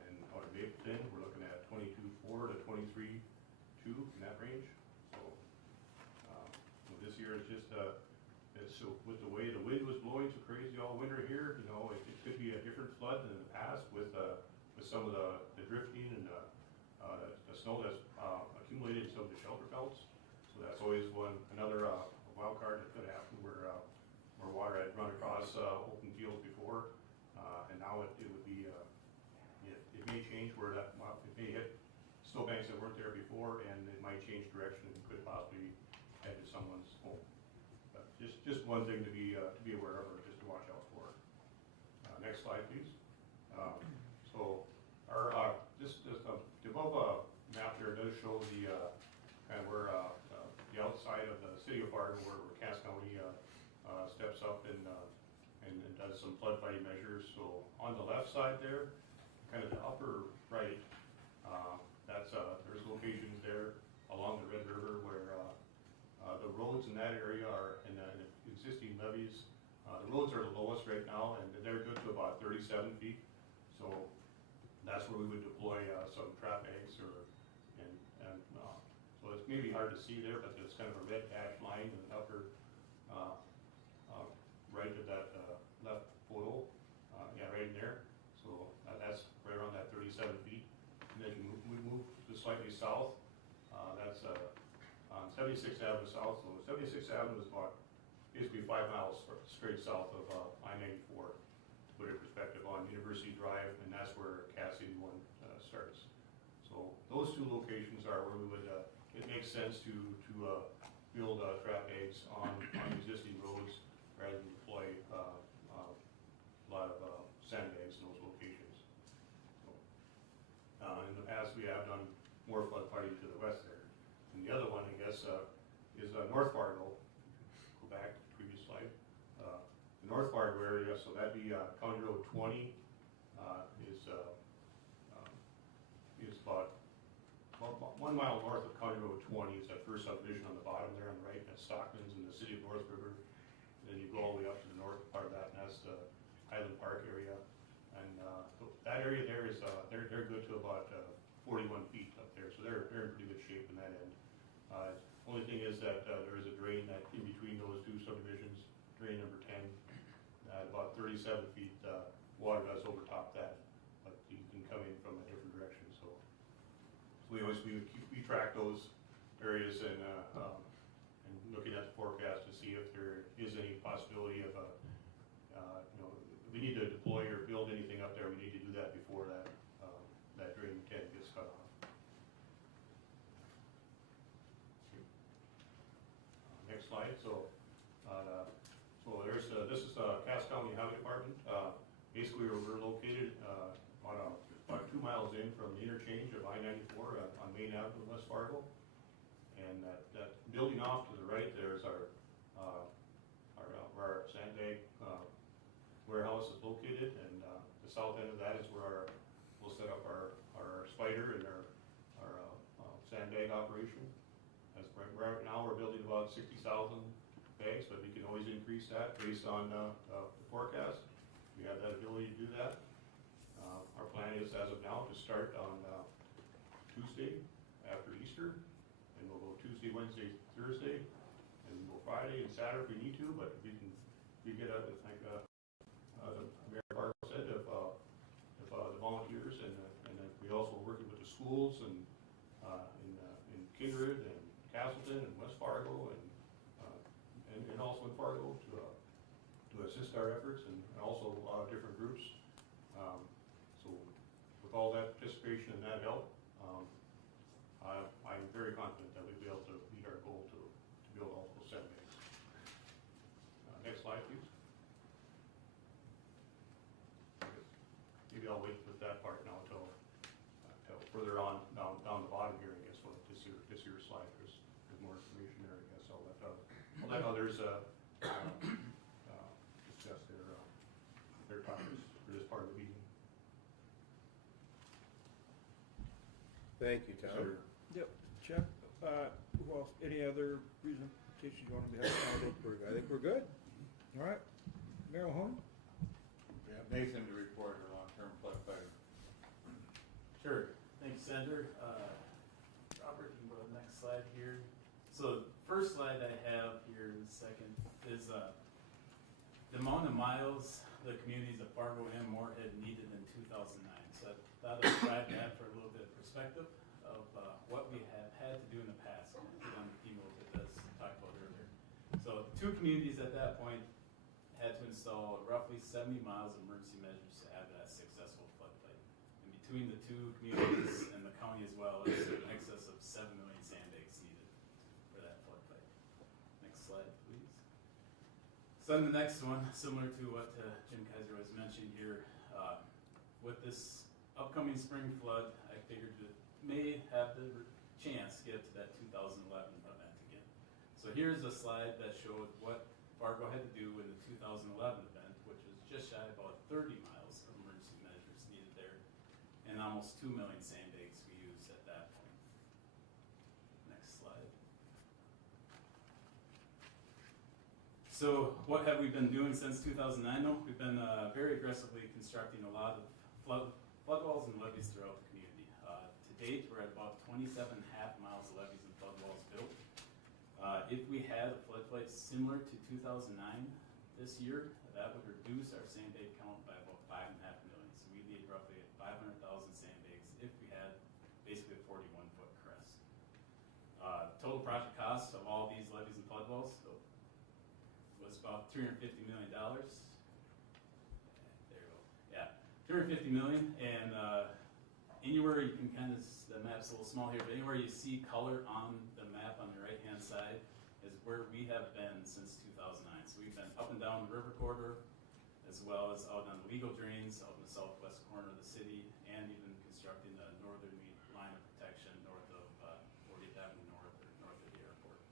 And out of Mapleton, we're looking at 22.4 to 23.2 in that range. So this year it's just so with the way the wind was blowing so crazy all winter here, you know, it could be a different flood than in the past with some of the drifting and the snow that's accumulated in some of the shelter belts. So that's always another wild card that could happen where water had run across open fields before, and now it would be it may change where it may hit snowbanks that weren't there before, and it might change direction and could possibly head to someone's home. But just one thing to be aware of, or just to watch out for. Next slide, please. So our just the above map there does show the kind of where the outside of the City of Fargo, where Cass County steps up and does some flood fighting measures. So on the left side there, kind of the upper right, there's locations there along the Red River where the roads in that area are in the existing levees. The roads are the lowest right now, and they're good to about 37 feet. So that's where we would deploy some trap bags so it's maybe hard to see there, but there's kind of a red dashed line in the upper right of that left photo. Right in there. So that's right around that 37 feet. And then we move to slightly south. 76th Avenue South, so 76th Avenue is about basically 5 miles straight south of I-94, to put it in perspective, on University Drive, and that's where Cassidy one starts. So those two locations are where we would, it makes sense to build trap eggs on existing roads rather than deploy a lot of sandbags in those locations. So, in the past, we have done more flood fighting to the west there. And the other one, I guess, is North Fargo. Go back to the previous slide. The North Fargo area, so that'd be County Road 20 is about 1 mile north of County Road 20. It's that first subdivision on the bottom there on the right. That's Stockman's in the City of North River. And then you go all the way up to the north part of that, and that's the Highland Park area. And that area there is they're good to about 41 feet up there, so they're in pretty good shape in that end. Only thing is that there is a drain that in between those two subdivisions, drain number 10, at about 37 feet. Water does overtop that, but you can come in from a different direction. So we track those areas and looking at the forecast to see if there is any possibility of if we need to deploy or build anything up there, we need to do that before that drain 10 gets cut off. Next slide. So this is the Cass County Highway Department. Basically, we're located about 2 miles in from the interchange of I-94 on Main Avenue in West Fargo. And that building off to the right there is our sandbag warehouse is located, and the south end of that is where we'll set up our spider and our sandbag operation. As right now, we're building about 60,000 bags, but we can always increase that based on the forecast. We have that ability to do that. Our plan is, as of now, to start on Tuesday after Easter, and we'll go Tuesday, Wednesday, Thursday, and we'll go Friday and Saturday if we need to. But if we get like Mayor Fargo said, if the volunteers and we also working with the schools and in Kindred and Castleton and West Fargo and also in Fargo to assist our efforts, and also different groups. So with all that participation and that help, I'm very confident that we'll be able to meet our goal to build all those sandbags. Next slide, please. Maybe I'll wait with that part now till further on down the bottom here. I guess what this year's slide, there's more information there. I guess I'll let others discuss their topics for this part of the meeting. Thank you, Tom. Sure. Yep, Chuck, well, any other presentations you want to be having? I think we're good. All right, Mayor Hoeven? We have Nathan to report, our long-term flood fighter. Sure. Thanks, Senator. Robert, you can go to the next slide here. So the first slide I have here in a second is the amount of miles the communities of Fargo and Moorhead needed in 2009. So I thought I'd describe that for a little bit of perspective of what we have had to do in the past. And I put on the theme of what Des talked about earlier. So the two communities at that point had to install roughly 70 miles of emergency measures to have that successful floodplain. And between the two communities and the county as well, there's in excess of 7 million sandbags needed for that floodplain. Next slide, please. So then the next one, similar to what Jim Kaiser was mentioning here, with this upcoming spring flood, I figured it may have the chance to get to that 2011 event again. So here's a slide that showed what Fargo had to do in the 2011 event, which was just shy of about 30 miles of emergency measures needed there, and almost 2 million sandbags we used at that point. Next slide. So what have we been doing since 2009? Though? We've been very aggressively constructing a lot of flood walls and levees throughout the community. To date, we're at about 27.5 miles of levees and flood walls built. If we had a floodplain similar to 2009 this year, that would reduce our sandbag count by about 5.5 million. So we need roughly 500,000 sandbags if we had basically a 41-foot crest. Total project cost of all these levees and flood walls was about $350 million. There you go. Yeah, $250 million, and anywhere you can kind of, the map's a little small here, but anywhere you see color on the map on the right-hand side is where we have been since 2009. So we've been up and down the river corridor, as well as out on the legal drains, out in the southwest corner of the city, and even constructing the northerly line of protection north of 40th Avenue North or north of the airport.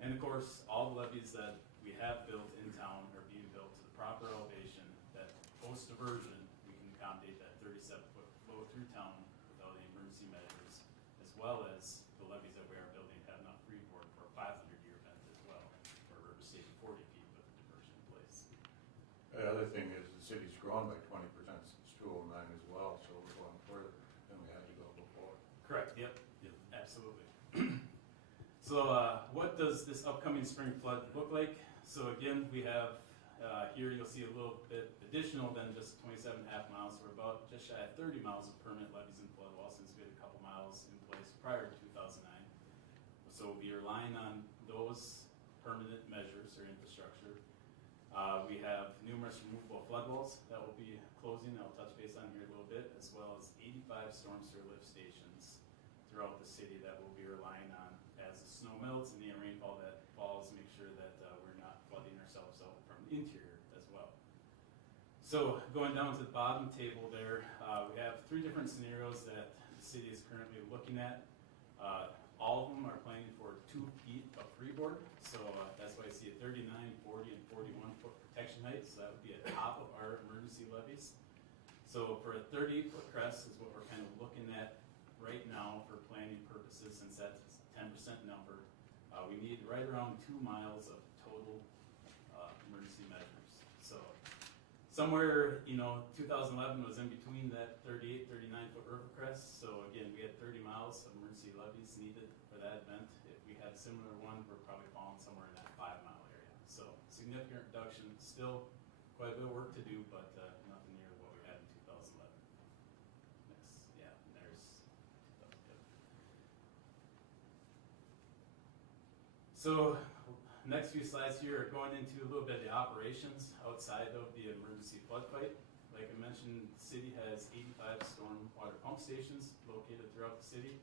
And of course, all the levees that we have built in town are being built to the proper elevation that post-diversion we can accommodate that 37-foot flow through town without any emergency measures, as well as the levees that we are building have enough freeboard for a 500-year event as well, where we're staying 40 feet with the diversion in place. The other thing is the city's grown by 20% since 2009 as well, so we're going further than we had to go before. Correct, yep, absolutely. So what does this upcoming spring flood look like? So again, we have here you'll see a little bit additional than just 27.5 miles. We're about just shy of 30 miles of permanent levees and flood walls since we had a couple miles in place prior to 2009. So we'll be relying on those permanent measures or infrastructure. We have numerous removable flood walls that will be closing. I'll touch base on here a little bit, as well as 85 storm sewer lift stations throughout the city that we'll be relying on as the snow melts and the rainfall that falls, make sure that we're not flooding ourselves out from the interior as well. So going down to the bottom table there, we have 3 different scenarios that the city is currently looking at. All of them are planning for 2 feet of freeboard, so that's why you see a 39, 40, and 41 foot protection height, so that would be at top of our emergency levees. So for a 38-foot crest is what we're kind of looking at right now for planning purposes, since that's a 10% number. We need right around 2 miles of total emergency measures. So somewhere, 2011 was in between that 38, 39-foot river crest. So again, we had 30 miles of emergency levees needed for that event. If we had a similar one, we're probably falling somewhere in that 5-mile area. So significant reduction, still quite a bit of work to do, but nothing near what we had in 2011. Next, yeah, and there's 2011. So next few slides here are going into a little bit of the operations outside of the emergency flood fight. Like I mentioned, the city has 85 storm water pump stations located throughout the city.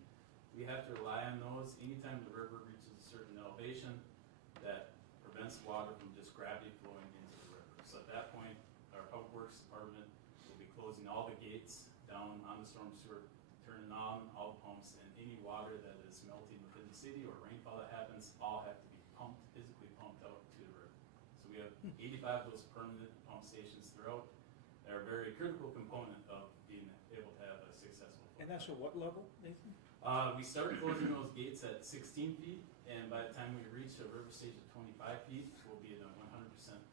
We have to rely on those anytime the river reaches a certain elevation that prevents water from just gravity flowing into the river. So at that point, our public works department will be closing all the gates down on the storm sewer, turning on all the pumps, and any water that is melting within the city or rainfall that happens, all have to be pumped, physically pumped out to the river. So we have 85 of those permanent pump stations throughout. They're a very critical component of being able to have a successful flood. And that's at what level, Nathan? We started closing those gates at 16 feet, and by the time we reach a river stage of 25 feet, we'll be in a 100%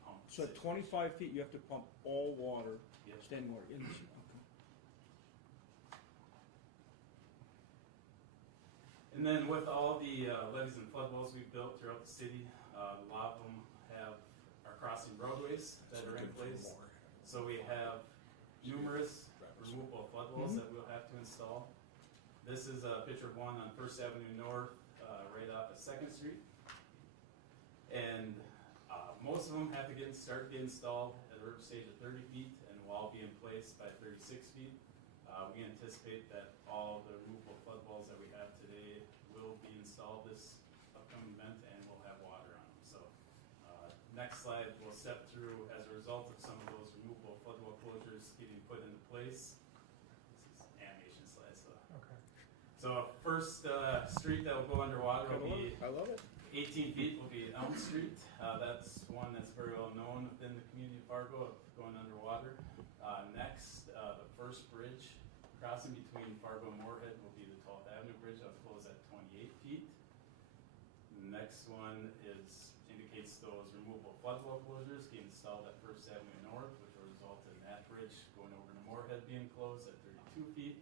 pump. So at situation. 25 feet, you have to pump all water, Yep. standing water, in the sea. Okay. And then with all the levees and flood walls we've built throughout the city, a lot of them are crossing roadways that are in place. So we have numerous removable flood walls that we'll have to install. This is a picture of one on First Avenue North, right off of 2nd Street. And most of them have to start getting installed at a river stage of 30 feet and will all be in place by 36 feet. We anticipate that all the removable flood walls that we have today will be installed this upcoming event and will have water on them. So next slide, we'll step through as a result of some of those removable flood wall closures getting put into place. This is animation slides, so. Okay. So first street that will go underwater will be I love it. 18 feet will be Elm Street. That's one that's very well known within the community of Fargo of going underwater. Next, the first bridge crossing between Fargo and Moorhead will be the 12th Avenue Bridge. That'll close at 28 feet. The next one indicates those removable flood wall closures getting installed at First Avenue North, which will result in that bridge going over to Moorhead being closed at 32 feet.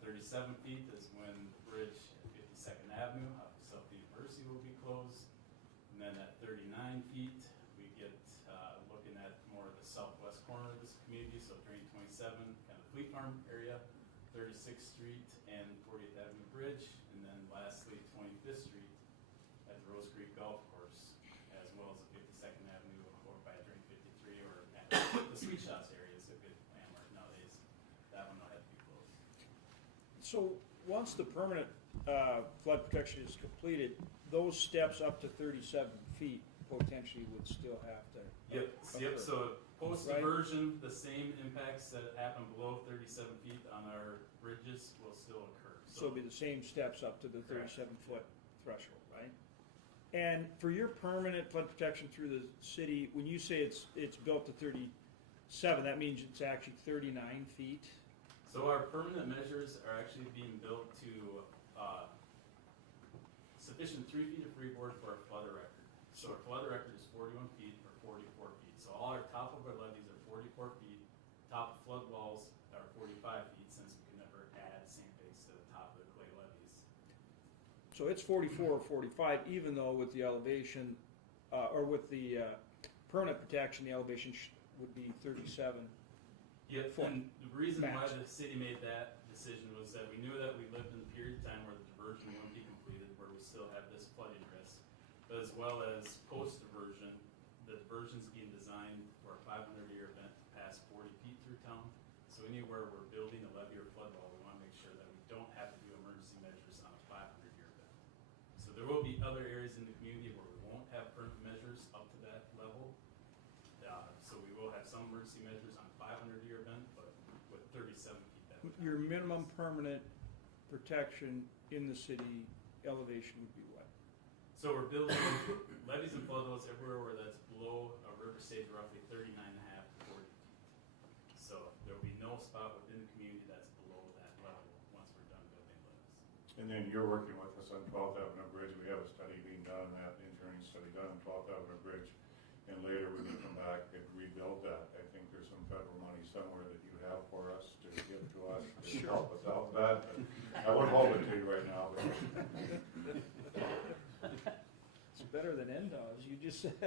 37 feet is when the bridge at 52nd Avenue off of South University will be closed. And then at 39 feet, we get looking at more of the southwest corner of this community, so Drain 27, kind of Fleet Farm area, 36th Street and 40th Avenue Bridge. And then lastly, So, once the permanent, flood protection is completed, those steps up to 37 feet potentially would still have to. Yep, so post diversion, the same impacts that happen below 37 feet on our bridges will still occur. So it'll be the same steps up to the 37-foot threshold, right? And for your permanent flood protection through the city, when you say it's built to 37, that means it's actually 39 feet? So our permanent measures are actually being built to sufficient 3 feet of freeboard for our flood record. So our flood record is 41 feet or 44 feet. So all our top of our levees are 44 feet. Top of flood walls are 45 feet since we can never add sandbags to the top of the clay levees. So it's 44 or 45, even though with the elevation, or with the permanent protection, the elevation would be 37. Yep, and the reason why max. the city made that decision was that we knew that we lived in a period of time where the diversion wouldn't be completed, where we still have this flooding risk. But as well as post-diversion, the diversion's being designed for a 500-year event to pass 40 feet through town. So anywhere we're building a levee or flood wall, we want to make sure that we don't have to do emergency measures on a 500-year event. So there will be other areas in the community where we won't have permanent measures up to that level. So we will have some emergency measures on a 500-year event, but with 37 feet that would Your minimum permanent protection in the city elevation would be what? So we're building levees and flood walls everywhere where that's below a river stage roughly 39.5 to 40 feet. So there will be no spot within the community that's below that level once we're done building levees. And then you're working with us on 12th Avenue Bridge. We have a study being done, that engineering study done on 12th Avenue Bridge. And later we're gonna come back and rebuild that. I think there's some federal money somewhere that you have for us to give to us to help us out with that. But I wouldn't hold it to you right now, but It's better than NDOS, you just said.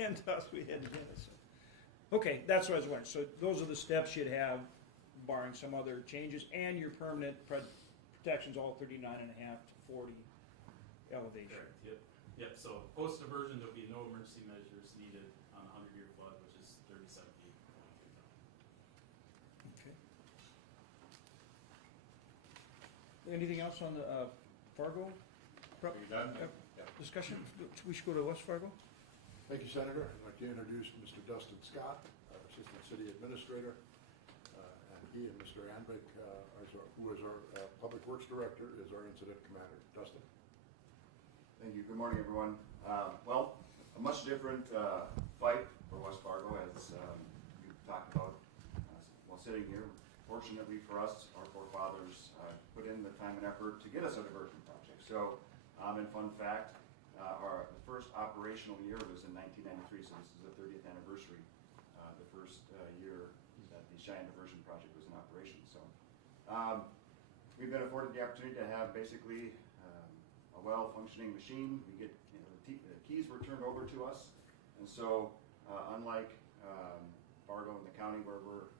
NDOS, we had to get us. Okay, that's what I was wondering. So those are the steps you'd have, barring some other changes, and your permanent protection's all 39.5 to 40 elevation. Correct, yep. So post diversion, there'll be no emergency measures needed on a 100-year flood, which is 37 feet. Okay. Anything else on the Fargo are you done? discussion? We should go to West Fargo? Thank you, Senator. I'd like to introduce Mr. Dustin Scott, our Assistant City Administrator, and he and Mr. Anvik, who is our Public Works Director, is our Incident Commander. Dustin? Thank you. Good morning, everyone. Well, a much different fight for West Fargo, as you talked about while sitting here. Fortunately for us, our forefathers put in the time and effort to get us a diversion project. So, and fun fact, the first operational year was in 1993, so this is the 30th anniversary, the first year that the Cheyenne Diversion Project was in operation. So, we've been afforded the opportunity to have basically a well-functioning machine. We get, the keys were turned over to us, and so unlike Fargo and the county, where we're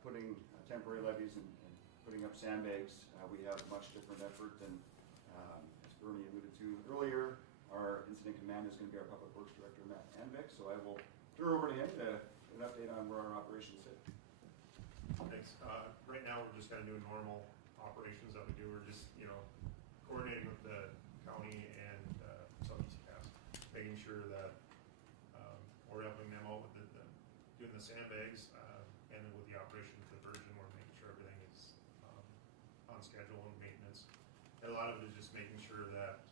putting temporary levees and putting up sandbags, we have a much different effort than, as Bernie alluded to earlier, our incident command is going to be our Public Works Director, Matt Anvik, so I will turn it over to him to get an update on where our operations sit. Thanks. Right now, we're just kind of doing normal operations that we do. We're just, coordinating with the county and Southeast Gas, making sure that we're helping them out with doing the sandbags, and then with the operation diversion, we're making sure everything is on schedule and maintenance. And a lot of it is just making sure that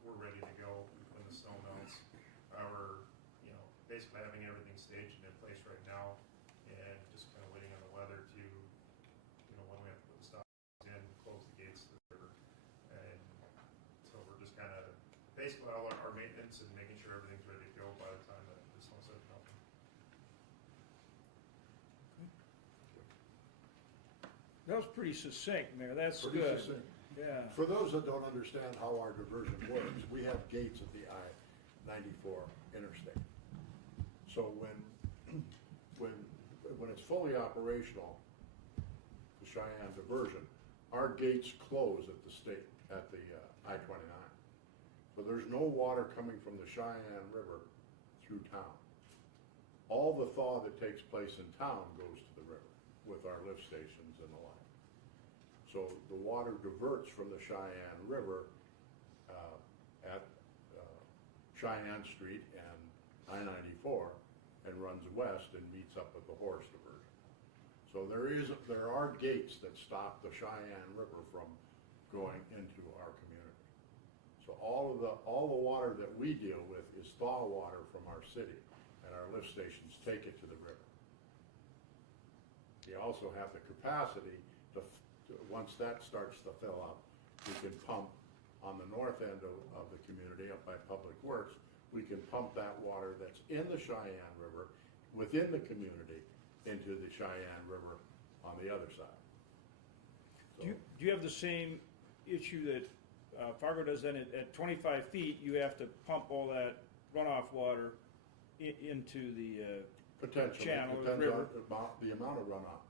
we're ready to go when the snow melts. We're, basically having everything staged and in place right now, and just kind of waiting on the weather to, when we have to put the stops in, close the gates to the river. And so we're just kind of, basically all our maintenance and making sure everything's ready to go by the time that the snow starts melting. That was pretty succinct, Mayor. That's Pretty good. succinct. Yeah. For those that don't understand how our diversion works, we have gates at the I-94 interstate. So when it's fully operational, the Cheyenne diversion, our gates close at the I-29. So there's no water coming from the Cheyenne River through town. All the thaw that takes place in town goes to the river with our lift stations and the like. So the water diverts from the Cheyenne River at Cheyenne Street and I-94 and runs west and meets up with the Horace diversion. So there are gates that stop the Cheyenne River from going into our community. So all the water that we deal with is thaw water from our city, and our lift stations take it to the river. You also have the capacity once that starts to fill up, we can pump on the north end of the community up by Public Works, we can pump that water that's in the Cheyenne River within the community into the Cheyenne River on the other side. So, Do you have the same issue that Fargo does then at 25 feet, you have to pump all that runoff water into the potentially, channel, depends river? on the amount of runoff.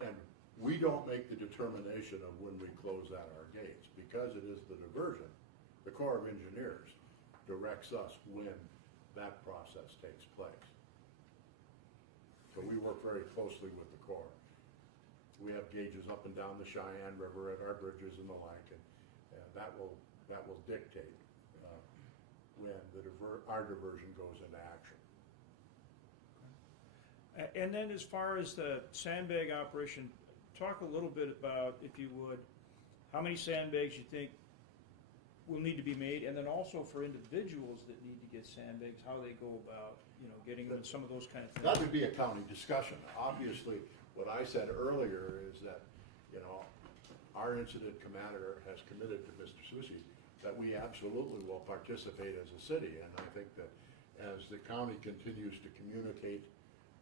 And we don't make the determination of when we close at our gates. Because it is the diversion, the Corps of Engineers directs us when that process takes place. So we work very closely with the Corps. We have gauges up and down the Cheyenne River at our bridges and the like, and that will dictate when our diversion goes into action. And then as far as the sandbag operation, talk a little bit about, if you would, how many sandbags you think will need to be made, and then also for individuals that need to get sandbags, how they go about, getting them, and some of those kind of things. That would be a county discussion. Obviously, what I said earlier is that, our incident commander has committed to Mr. Susi that we absolutely will participate as a city, and I think that as the county continues to communicate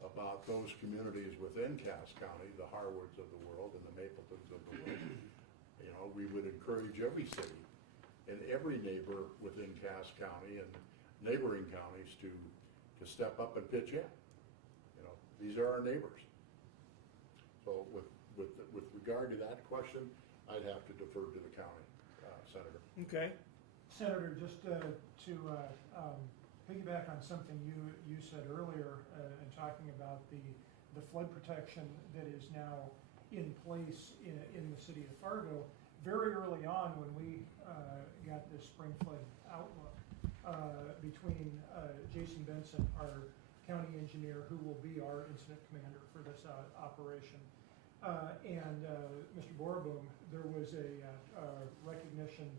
about those communities within Cass County, the Harwoods of the world and the Mapletons of the world, we would encourage every city and every neighbor within Cass County and neighboring counties to step up and pitch in. These are our neighbors. So with regard to that question, I'd have to defer to the county, Senator. Okay. Senator, just to piggyback on something you said earlier in talking about the flood protection that is now in place in the city of Fargo. Very early on, when we got this spring flood outlook, between Jason Benson, our county engineer, who will be our incident commander for this operation, and Mr. Borboom, there was a recognition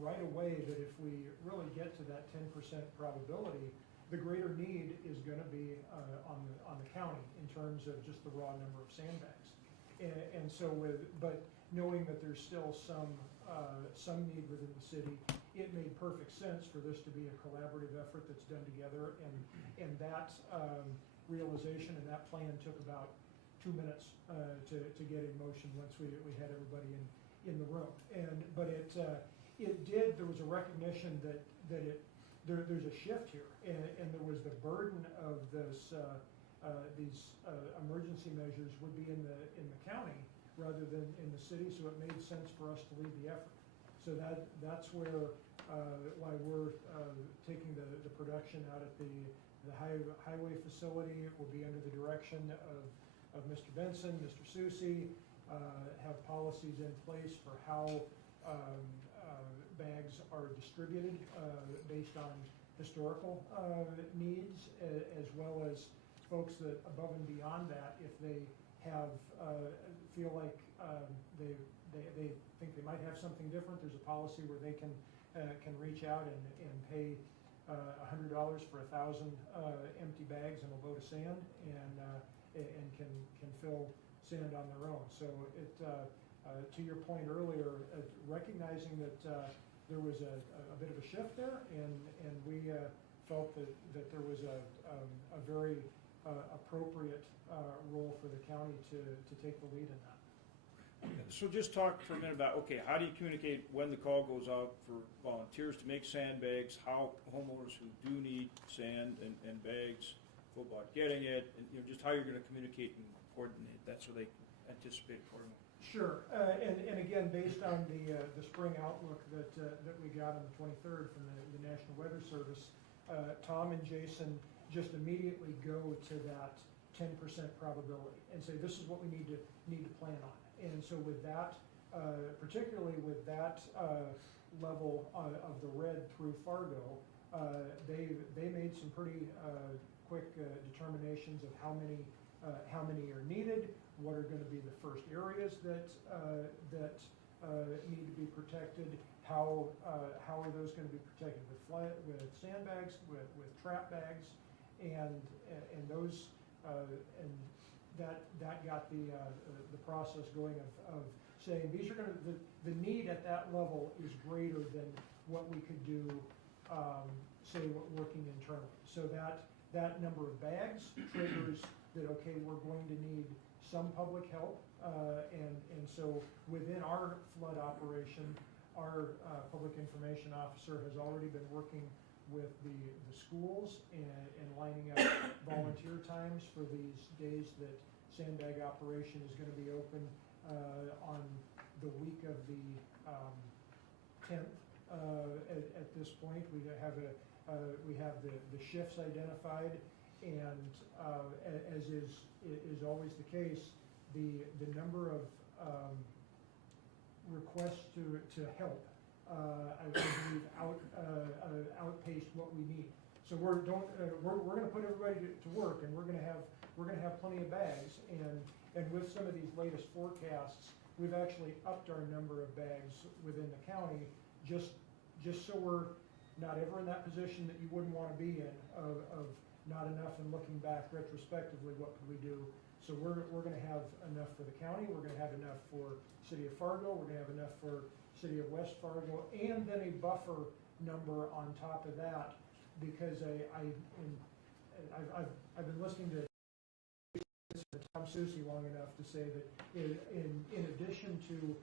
right away that if we really get to that 10% probability, the greater need is going to be on the county in terms of just the raw number of sandbags. And so but knowing that there's still some need within the city, it made perfect sense for this to be a collaborative effort that's done together, and that realization and that plan took about 2 minutes to get in motion once we had everybody in the room. But there was a recognition that there's a shift here, and there was the burden of these emergency measures would be in the county rather than in the city, so it made sense for us to lead the effort. So that's where why we're taking the production out at the highway facility. It will be under the direction of Mr. Benson, Mr. Susi, have policies in place for how bags are distributed based on historical needs, as well as folks that above and beyond that, if they have feel like they think they might have something different, there's a policy where they can reach out and pay $100 for 1,000 empty bags and a load of sand, and can fill sand on their own. So to your point earlier, recognizing that there was a bit of a shift there, and we felt that there was a very appropriate role for the county to take the lead in that. So just talk for a minute about, okay, how do you communicate when the call goes out for volunteers to make sandbags, how homeowners who do need sand and bags go about getting it, and just how you're going to communicate and coordinate that so they anticipate accordingly. Sure, and again, based on the spring outlook that we got on the 23rd from the National Weather Service, Tom and Jason just immediately go to that 10% probability and say this is what we need to plan on. And so with that particularly with that level of the red through Fargo, they made some pretty quick determinations of how many are needed, what are going to be the first areas that need to be protected, how are those going to be protected with sandbags, with trap bags, and those and that got the process going of saying these are going to the need at that level is greater than what we could do, say, working internally. So that number of bags triggers that, okay, we're going to need some public help, and so within our flood operation, our public information officer has already been working with the schools and lining up volunteer times for these days that sandbag operation is going to be open on the week of the 10th. At this point, we have the shifts identified, and as is always the case, the number of requests to help, I believe, outpaced what we need. So we're going to put everybody to work, and we're going to have plenty of bags. And with some of these latest forecasts, we've actually upped our number of bags within the county, just so we're not ever in that position that you wouldn't want to be in of not enough, and looking back retrospectively, what could we do? So we're going to have enough for the county, we're going to have enough for City of Fargo, we're going to have enough for City of West Fargo, and then a buffer number on top of that, because I've been listening to Tom Susi long enough to say that in addition to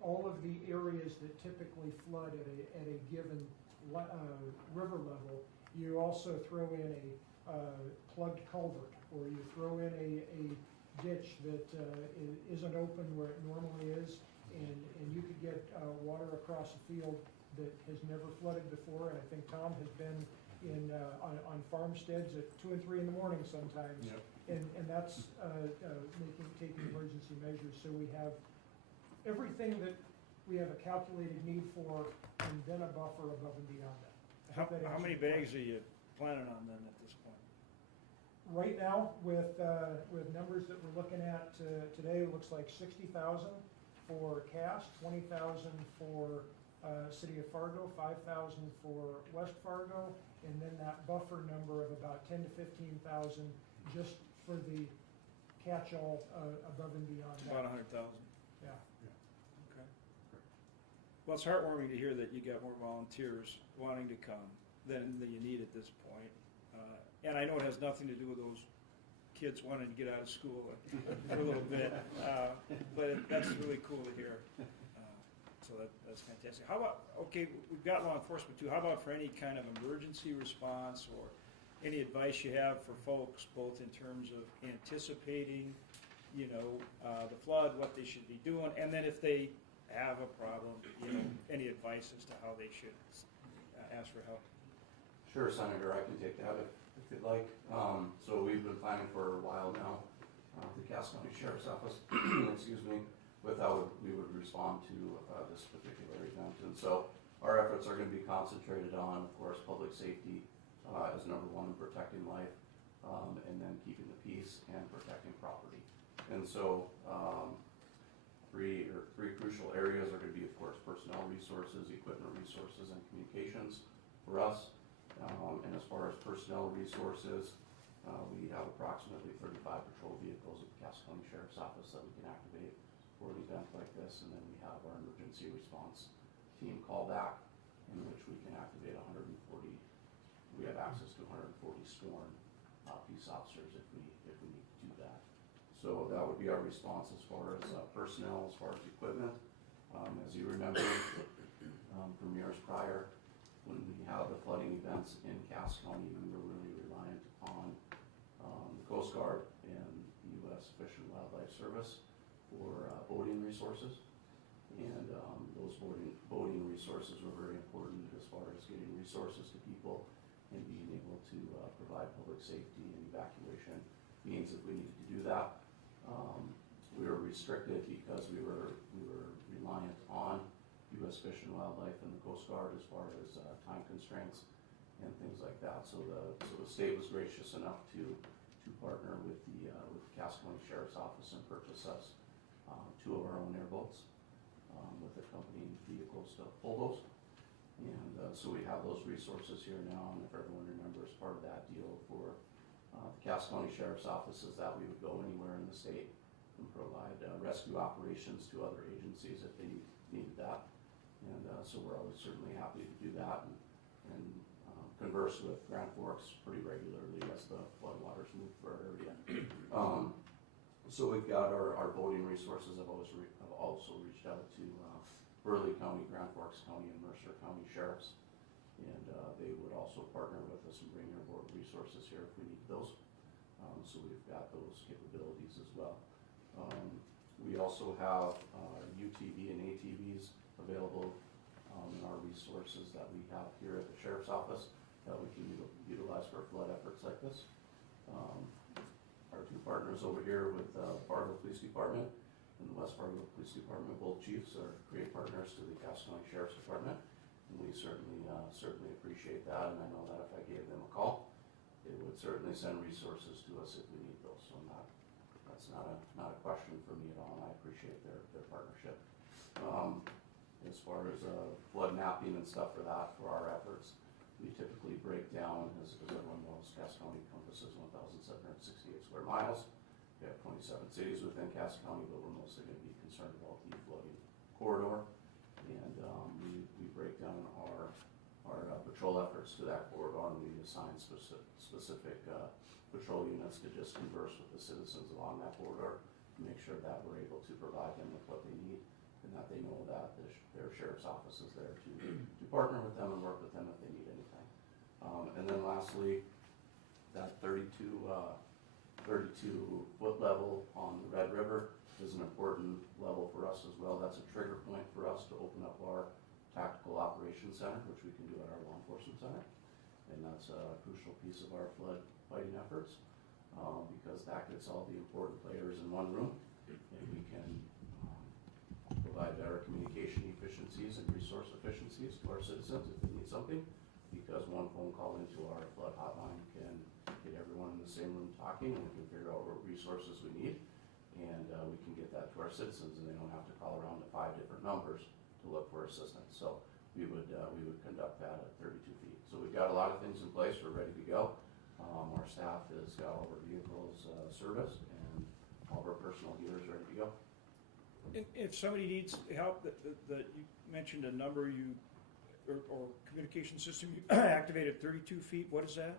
all of the areas that typically flood at a given river level, you also throw in a plugged culvert, or you throw in a ditch that isn't open where it normally is, and you could get water across a field that has never flooded before. And I think Tom has been on farmsteads at 2 and 3 in the morning sometimes. Yep. And that's taking emergency measures. So we have everything that we have a calculated need for, and then a buffer above and beyond that. How many bags are you planning on then at this point? Right now, with numbers that we're looking at today, it looks like 60,000 for Cass, 20,000 for City of Fargo, 5,000 for West Fargo, and then that buffer number of about 10 to 15,000 just for the catch-all above and beyond that. About 100,000. Yeah. Okay. Well, it's heartwarming to hear that you got more volunteers wanting to come than you need at this point. And I know it has nothing to do with those kids wanting to get out of school for a little bit, but that's really cool to hear. So that's fantastic. How about, okay, we've got law enforcement too. How about for any kind of emergency response, or any advice you have for folks, both in terms of anticipating, the flood, what they should be doing, and then if they have a problem, any advice as to how they should ask for help? Sure, Senator, I can take that if you'd like. So we've been planning for a while now, the Cass County Sheriff's Office, excuse me, with how we would respond to this particular event. And so our efforts are going to be concentrated on, of course, public safety as number one in protecting life, and then keeping the peace and protecting property. And so three crucial areas are going to be, of course, personnel resources, equipment resources, and communications for us. And as far as personnel resources, we have approximately 35 patrol vehicles at the Cass County Sheriff's Office that we can activate for an event like this. And then we have our emergency response team callback, in which we can activate 140. We have access to 140 sworn peace officers if we need to do that. So that would be our response as far as personnel, as far as equipment. As you remember from years prior, when we have the flooding events in Cass County, we were really reliant upon the Coast Guard and the U.S. Fish and Wildlife Service for boating resources. And those boating resources were very important as far as getting resources to people and being able to provide public safety and evacuation means if we needed to do that. We were restricted because we were relying as Fish and Wildlife and the Coast Guard as far as time constraints and things like that. So the state was gracious enough to partner with the Cass County Sheriff's Office and purchase us 2 of our own airboats with accompanying vehicles to pull those. And so we have those resources here now, and if everyone remembers, part of that deal for the Cass County Sheriff's Office is that we would go anywhere in the state and provide rescue operations to other agencies if they needed that. And so we're always certainly happy to do that and converse with Grand Forks pretty regularly as the floodwaters move through our area. So we've got our boating resources. I've also reached out to Burleigh County, Grand Forks County, and Mercer County Sheriffs. And they would also partner with us and bring their boat resources here if we need those. So we've got those capabilities as well. We also have UTV and ATVs available in our resources that we have here at the Sheriff's Office that we can utilize for flood efforts like this. Our 2 partners over here with Fargo Police Department and the West Fargo Police Department, both chiefs are great partners to the Cass County Sheriff's Department, and we certainly appreciate that. And I know that if I gave them a call, they would certainly send resources to us if we need those. So that's not a question for me at all, and I appreciate their partnership. As far as flood mapping and stuff for our efforts, we typically break down, as everyone knows, Cass County encompasses 1,768 square miles. We have 27 cities within Cass County, but we're mostly going to be concerned about the flooding corridor. And we break down our patrol efforts to that corridor, and we assign specific patrol units to just converse with the citizens along that corridor to make sure that we're able to provide them with what they need, and that they know that their sheriff's office is there to partner with them and work with them if they need anything. And then lastly, that 32-foot level on the Red River is an important level for us as well. That's a trigger point for us to open up our Tactical Operations Center, which we can do at our law enforcement center. And that's a crucial piece of our flood fighting efforts because that gets all the important players in one room, and we can provide better communication efficiencies and resource efficiencies to our citizens if they need something, because one phone call into our flood hotline can get everyone in the same room talking, and we can figure out what resources we need, and we can get that to our citizens, and they don't have to call around to 5 different numbers to look for assistance. So we would conduct that at 32 feet. So we've got a lot of things in place. We're ready to go. Our staff has got all of our vehicles serviced, and all of our personal gear is ready to go. If somebody needs help, that you mentioned a number or communication system you activated 32 feet, what is that?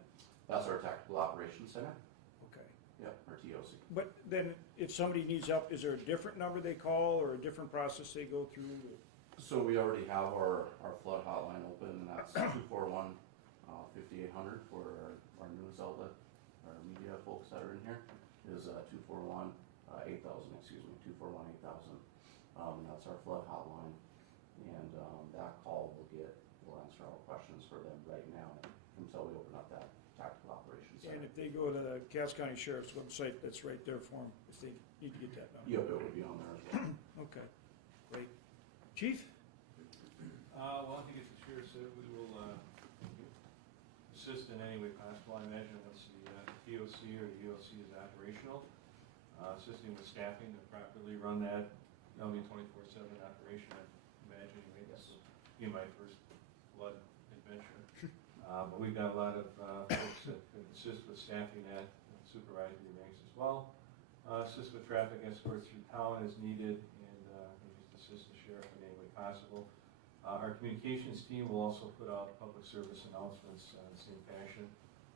That's our Tactical Operations Center. Okay. Yep, our TOC. But then if somebody needs help, is there a different number they call or a different process they go through? So we already have our flood hotline open, and that's 241-5800 for our news outlet, our media folks that are in here, is 241-8000, 241-8000. And that's our flood hotline, and that call will answer all questions for them right now until we open up that Tactical Operations Center. And if they go to the Cass County Sheriff's website, that's right there for them if they need to get that number. Yep, it would be on there as well. Okay, great. Chief? Well, I think as the sheriff said, we will assist in any way possible. I imagine once the TOC or the ULC is operational, assisting with staffing to properly run that. That'll be a 24/7 operation, I imagine. This will be my first flood adventure. But we've got a lot of folks that could assist with staffing at supervisory ranks as well. Assist with traffic escorts through town as needed, and just assist the sheriff in any way possible. Our communications team will also put out public service announcements in the same fashion,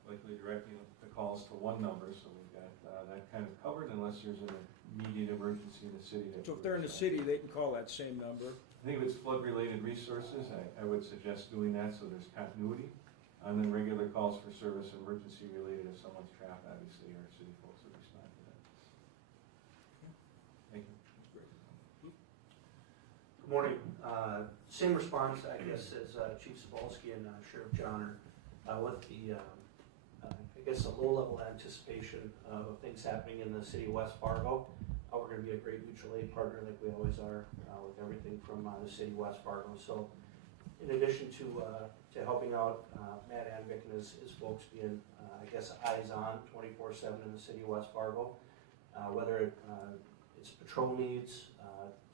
likely directing the calls to one number, so we've got that kind of covered unless there's an immediate emergency in the city. So if they're in the city, they can call that same number? I think if it's flood-related resources, I would suggest doing that so there's continuity. And then regular calls for service, emergency related, if someone's trapped, obviously our city folks would respond to that. Thank you. Good morning. Same response, I guess, as Chief Cebulski and Sheriff John are with the, I guess, a low-level anticipation of things happening in the City of West Fargo. we're going to be a great mutual aid partner like we always are with everything from the City of West Fargo. So in addition to helping out Matt Anvick and his folks being, I guess, eyes on 24/7 in the City of West Fargo, whether it's patrol needs,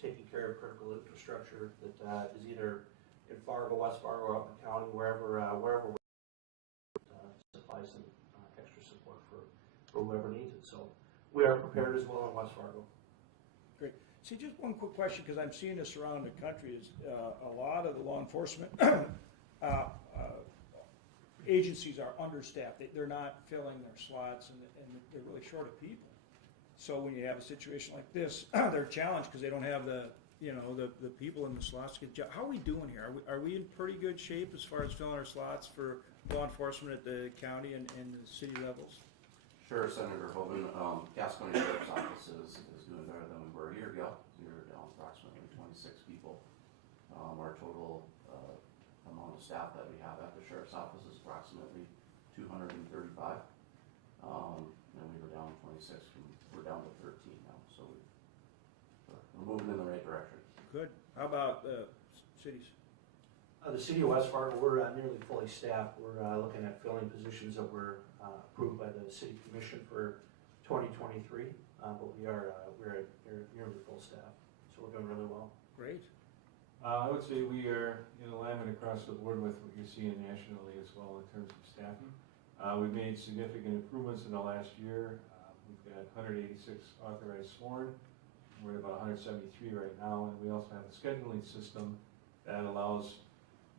taking care of critical infrastructure that is either in Fargo, West Fargo, or up in the county, wherever we're supply some extra support for whoever needs it. So we are prepared as well in West Fargo. Great. See, just one quick question, because I'm seeing this around the country, is a lot of the law enforcement agencies are understaffed. They're not filling their slots, and they're really short of people. So when you have a situation like this, they're challenged because they don't have the people in the slots to get How are we doing here? Are we in pretty good shape as far as filling our slots for law enforcement at the county and the city levels? Sure, Senator Hoeven. Cass County Sheriff's Office is doing better than we were a year ago. We were down approximately 26 people. Our total amount of staff that we have at the Sheriff's Office is approximately 235. And we were down 26. We're down to 13 now, so we're moving in the right direction. Good. How about cities? The City of West Fargo, we're nearly fully staffed. We're looking at filling positions that were approved by the City Commission for 2023, but we're nearly full staff, so we're doing really well. Great. I would say we are in alignment across the board with what you're seeing nationally as well in terms of staffing. We've made significant improvements in the last year. We've got 186 authorized sworn. We're at about 173 right now, and we also have a scheduling system that allows,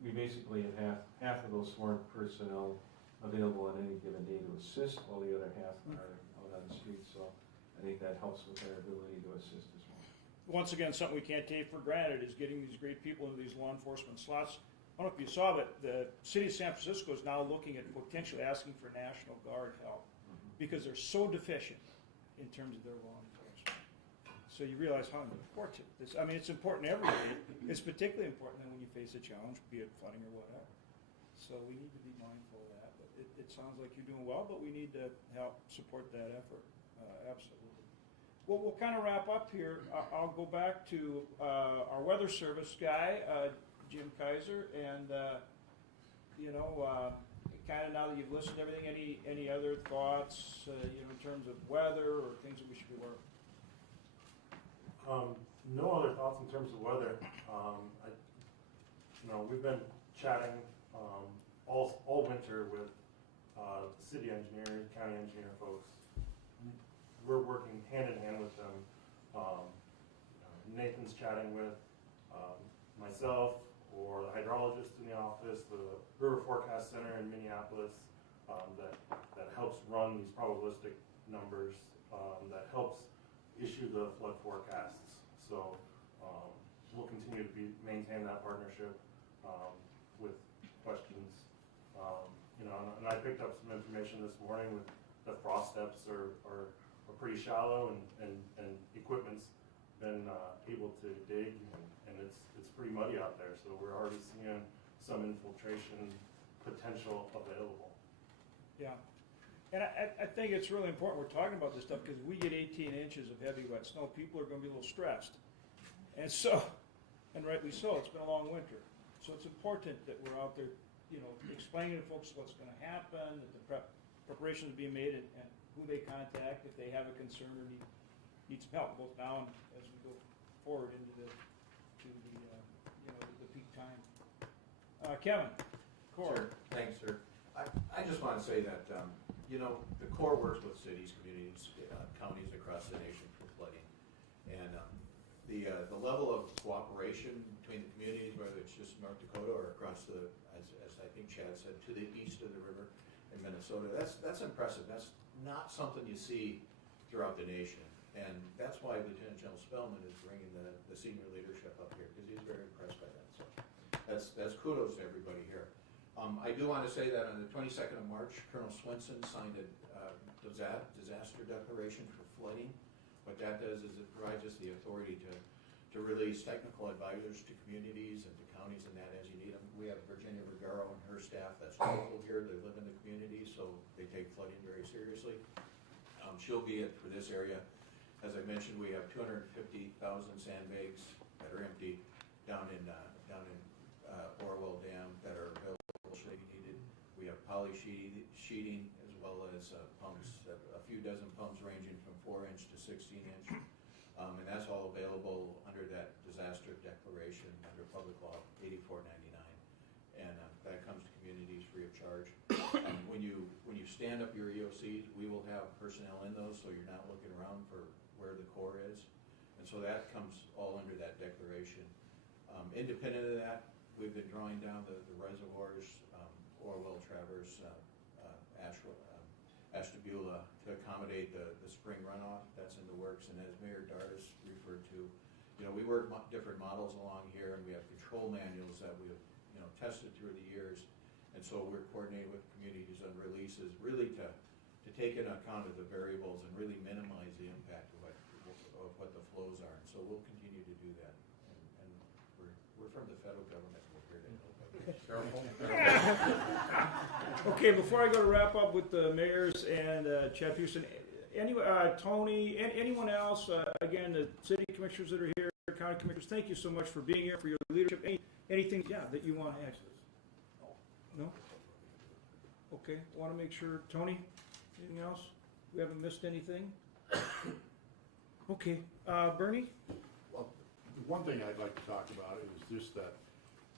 we basically have half of those sworn personnel available on any given day to assist, while the other half are out on the street. So I think that helps with our ability to assist as well. Once again, something we can't take for granted is getting these great people into these law enforcement slots. I don't know if you saw, but the city of San Francisco is now looking at potentially asking for National Guard help because they're so deficient in terms of their law enforcement. So you realize how important this. I mean, it's important every day. It's particularly important when you face a challenge, be it flooding or whatever. So we need to be mindful of that. But it sounds like you're doing well, but we need to help support that effort. Absolutely. Well, we'll kind of wrap up here. I'll go back to our weather service guy, Jim Kaiser, and kind of now that you've listened to everything, any other thoughts, in terms of weather or things that we should be aware of? No other thoughts in terms of weather. We've been chatting all winter with city engineer, county engineer folks. We're working hand in hand with them. Nathan's chatting with myself or the hydrologist in the office, the River Forecast Center in Minneapolis, that helps run these probabilistic numbers, that helps issue the flood forecasts. So we'll continue to maintain that partnership with questions. And I picked up some information this morning with the frost depths are pretty shallow, and equipment's been able to dig, and it's pretty muddy out there. So we're already seeing some infiltration potential available. Yeah. And I think it's really important we're talking about this stuff because we get 18 inches of heavy wet snow. People are going to be a little stressed. And so, and rightly so, it's been a long winter. So it's important that we're out there, explaining to folks what's going to happen, that the preparations are being made, and who they contact if they have a concern or need some help, both now and as we go forward into the peak time. Kevin, Core. Sure. Thanks, sir. I just want to say that, the Corps works with cities, communities, counties across the nation for flooding. And the level of cooperation between the communities, whether it's just North Dakota or across as I think Chad said, to the east of the river in Minnesota, that's impressive. That's not something you see throughout the nation. And that's why Lieutenant General Spellman is bringing the senior leadership up here, because he's very impressed by that. So that's kudos to everybody here. I do want to say that on the 22nd of March, Colonel Swenson signed a disaster declaration for flooding. What that does is it provides us the authority to release technical advisors to communities and to counties and that as you need them. We have Virginia Vergaro and her staff that's local here. They live in the community, so they take flooding very seriously. She'll be it for this area. As I mentioned, we have 250,000 sandbags that are empty down in Orwell Dam that are available should they be needed. We have poly sheeting as well as pumps, a few dozen pumps ranging from 4-inch to 16-inch. And that's all available under that disaster declaration under Public Law 8499. And that comes to communities free of charge. When you stand up your EOCs, we will have personnel in those, so you're not looking around for where the core is. And so that comes all under that declaration. Independent of that, we've been drawing down the reservoirs, Orwell, Traverse, Ashtabula, to accommodate the spring runoff. That's in the works. And as Mayor Dardis referred to, we work different models along here, and we have control manuals that we have tested through the years. And so we're coordinating with communities on releases, really to take into account of the variables and really minimize the impact of what the flows are. And so we'll continue to do that. And we're from the federal government. We're here to help. Okay, before I go to wrap up with the mayors and Chad Houston, Tony, anyone else, again, the city commissioners that are here, county commissioners, thank you so much for being here, for your leadership. Anything that you want to add? No? Okay, I want to make sure. Tony, anything else? We haven't missed anything? Okay, Bernie? Well, the one thing I'd like to talk about is just that,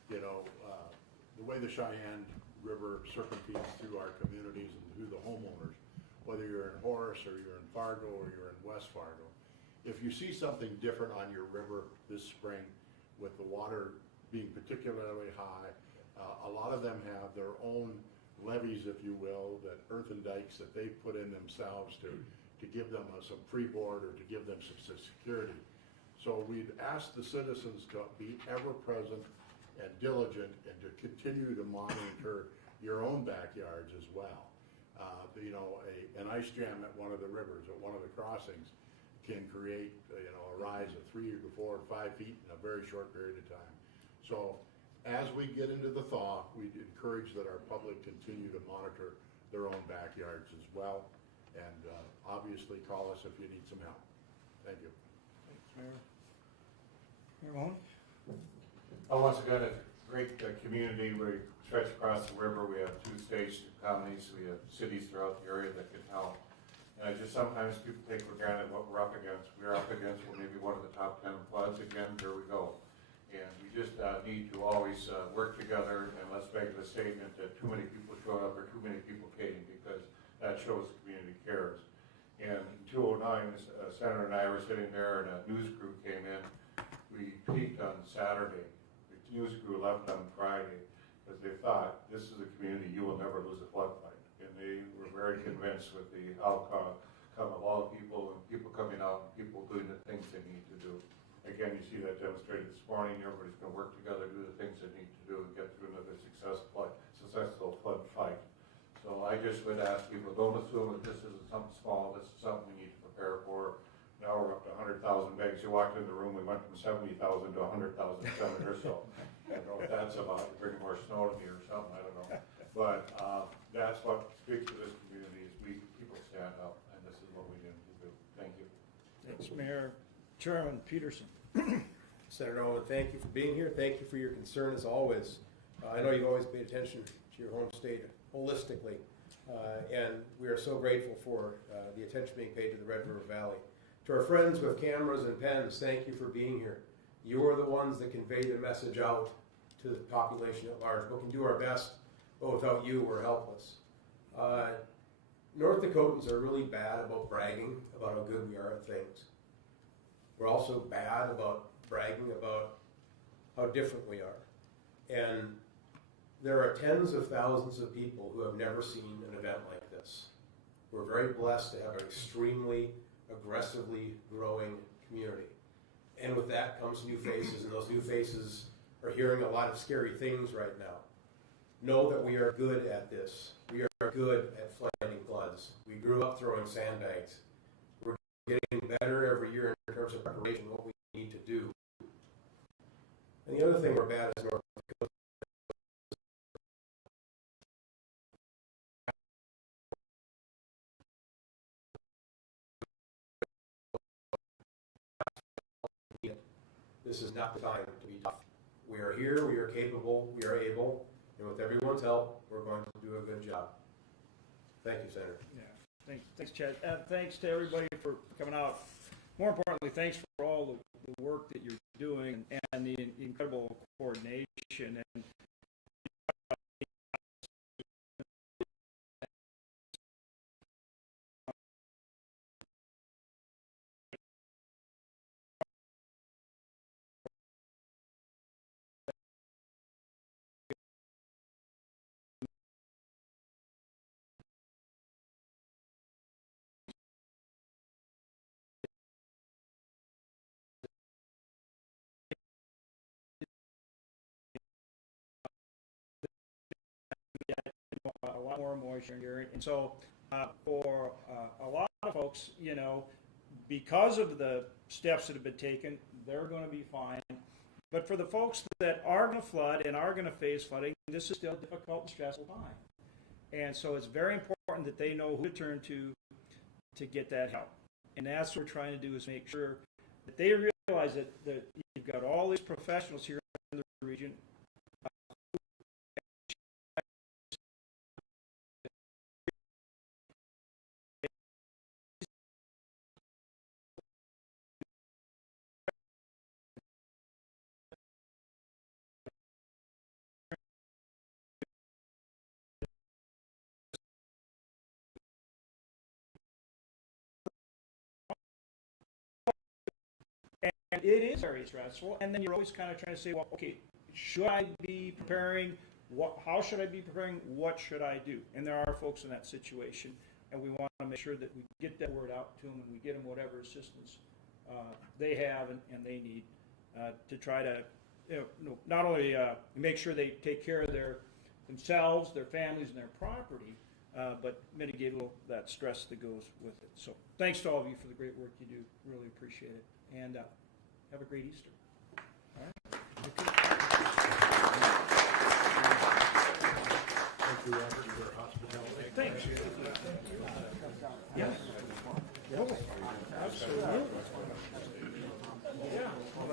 the way the Cheyenne River serpentines through our communities and through the homeowners, whether you're in Horace or you're in Fargo or you're in West Fargo, if you see something different on your river this spring with the water being particularly high, a lot of them have their own levees, if you will, that earthen dikes that they've put in themselves to give them some freeboard or to give them some security. So we'd ask the citizens to be ever present and diligent and to continue to monitor your own backyards as well. An ice jam at one of the rivers, at one of the crossings, can create a rise of 3 to 4 or 5 feet in a very short period of time. So as we get into the thaw, we encourage that our public continue to monitor their own backyards as well. And obviously call us if you need some help. Thank you. Thanks, Mayor. Mayor Mahoney? Once again, a great community. We stretch across the river. We have 2 states, 2 counties. We have cities throughout the area that can help. And sometimes people take for granted what we're up against. We're up against maybe one of the top 10 floods. Again, here we go. And we just need to always work together, and let's make the statement that too many people showed up or too many people came, because that shows the community cares. And in 2009, Senator and I were sitting there, and a news crew came in. We peaked on Saturday. The news crew left on Friday because they thought, this is a community you will never lose a flood fight. And they were very convinced with the outcome of all the people and people coming out and people doing the things they need to do. Again, you see that demonstrated this morning. Everybody's going to work together, do the things they need to do, and get through another successful flood fight. So I just would ask people, don't assume that this isn't something small. This is something we need to prepare for. Now we're up to 100,000 bags. You walked in the room, we went from 70,000 to 100,000 Senator. So I don't know what that's about. You're bringing more snow to me or something. I don't know. But that's what speaks to this community is people stand up, and this is what we need to do. Thank you. Thanks, Mayor. Chairman Peterson. Senator Hoeven, thank you for being here. Thank you for your concern as always. I know you've always paid attention to your home state holistically, and we are so grateful for the attention being paid to the Red River Valley. To our friends with cameras and pens, thank you for being here. You are the ones that convey the message out to the population at large. We can do our best, but without you, we're helpless. North Dakotans are really bad about bragging about how good we are at things. We're also bad about bragging about how different we are. And there are tens of thousands of people who have never seen an event like this. We're very blessed to have an extremely aggressively growing community. And with that comes new faces, and those new faces are hearing a lot of scary things right now. Know that we are good at this. We are good at fighting floods. We grew up throwing sandbags. We're getting better every year in terms of preparation, what we need to do. And the other thing we're bad as North Dakota this is not the time to be tough. We are here, we are capable, we are able, and with everyone's help, we're going to do a good job. Thank you, Senator. Yeah, thanks, Chad. Thanks to everybody for coming out. More importantly, thanks for all the work that you're doing and the incredible coordination. And a lot more moisture here. And so for a lot of folks, you know, because of the steps that have been taken, they're going to be fine. But for the folks that are going to flood and are going to face flooding, this is still a difficult and stressful time. And so it's very important that they know who to turn to get that help. And that's what we're trying to do, is make sure that they realize that you've got all these professionals here in the region. And it is very stressful, and then you're always kind of trying to say, well, okay, should I be preparing? How should I be preparing? What should I do? And there are folks in that situation, and we want to make sure that we get that word out to them, and we get them whatever assistance they have and they need to try to, not only make sure they take care of themselves, their families, and their property, but mitigate all that stress that goes with it. So thanks to all of you for the great work you do. Really appreciate it. And have a great Easter. All right. Thank you, Robert, for your hospitality. Thanks. Yeah. Absolutely. Yeah.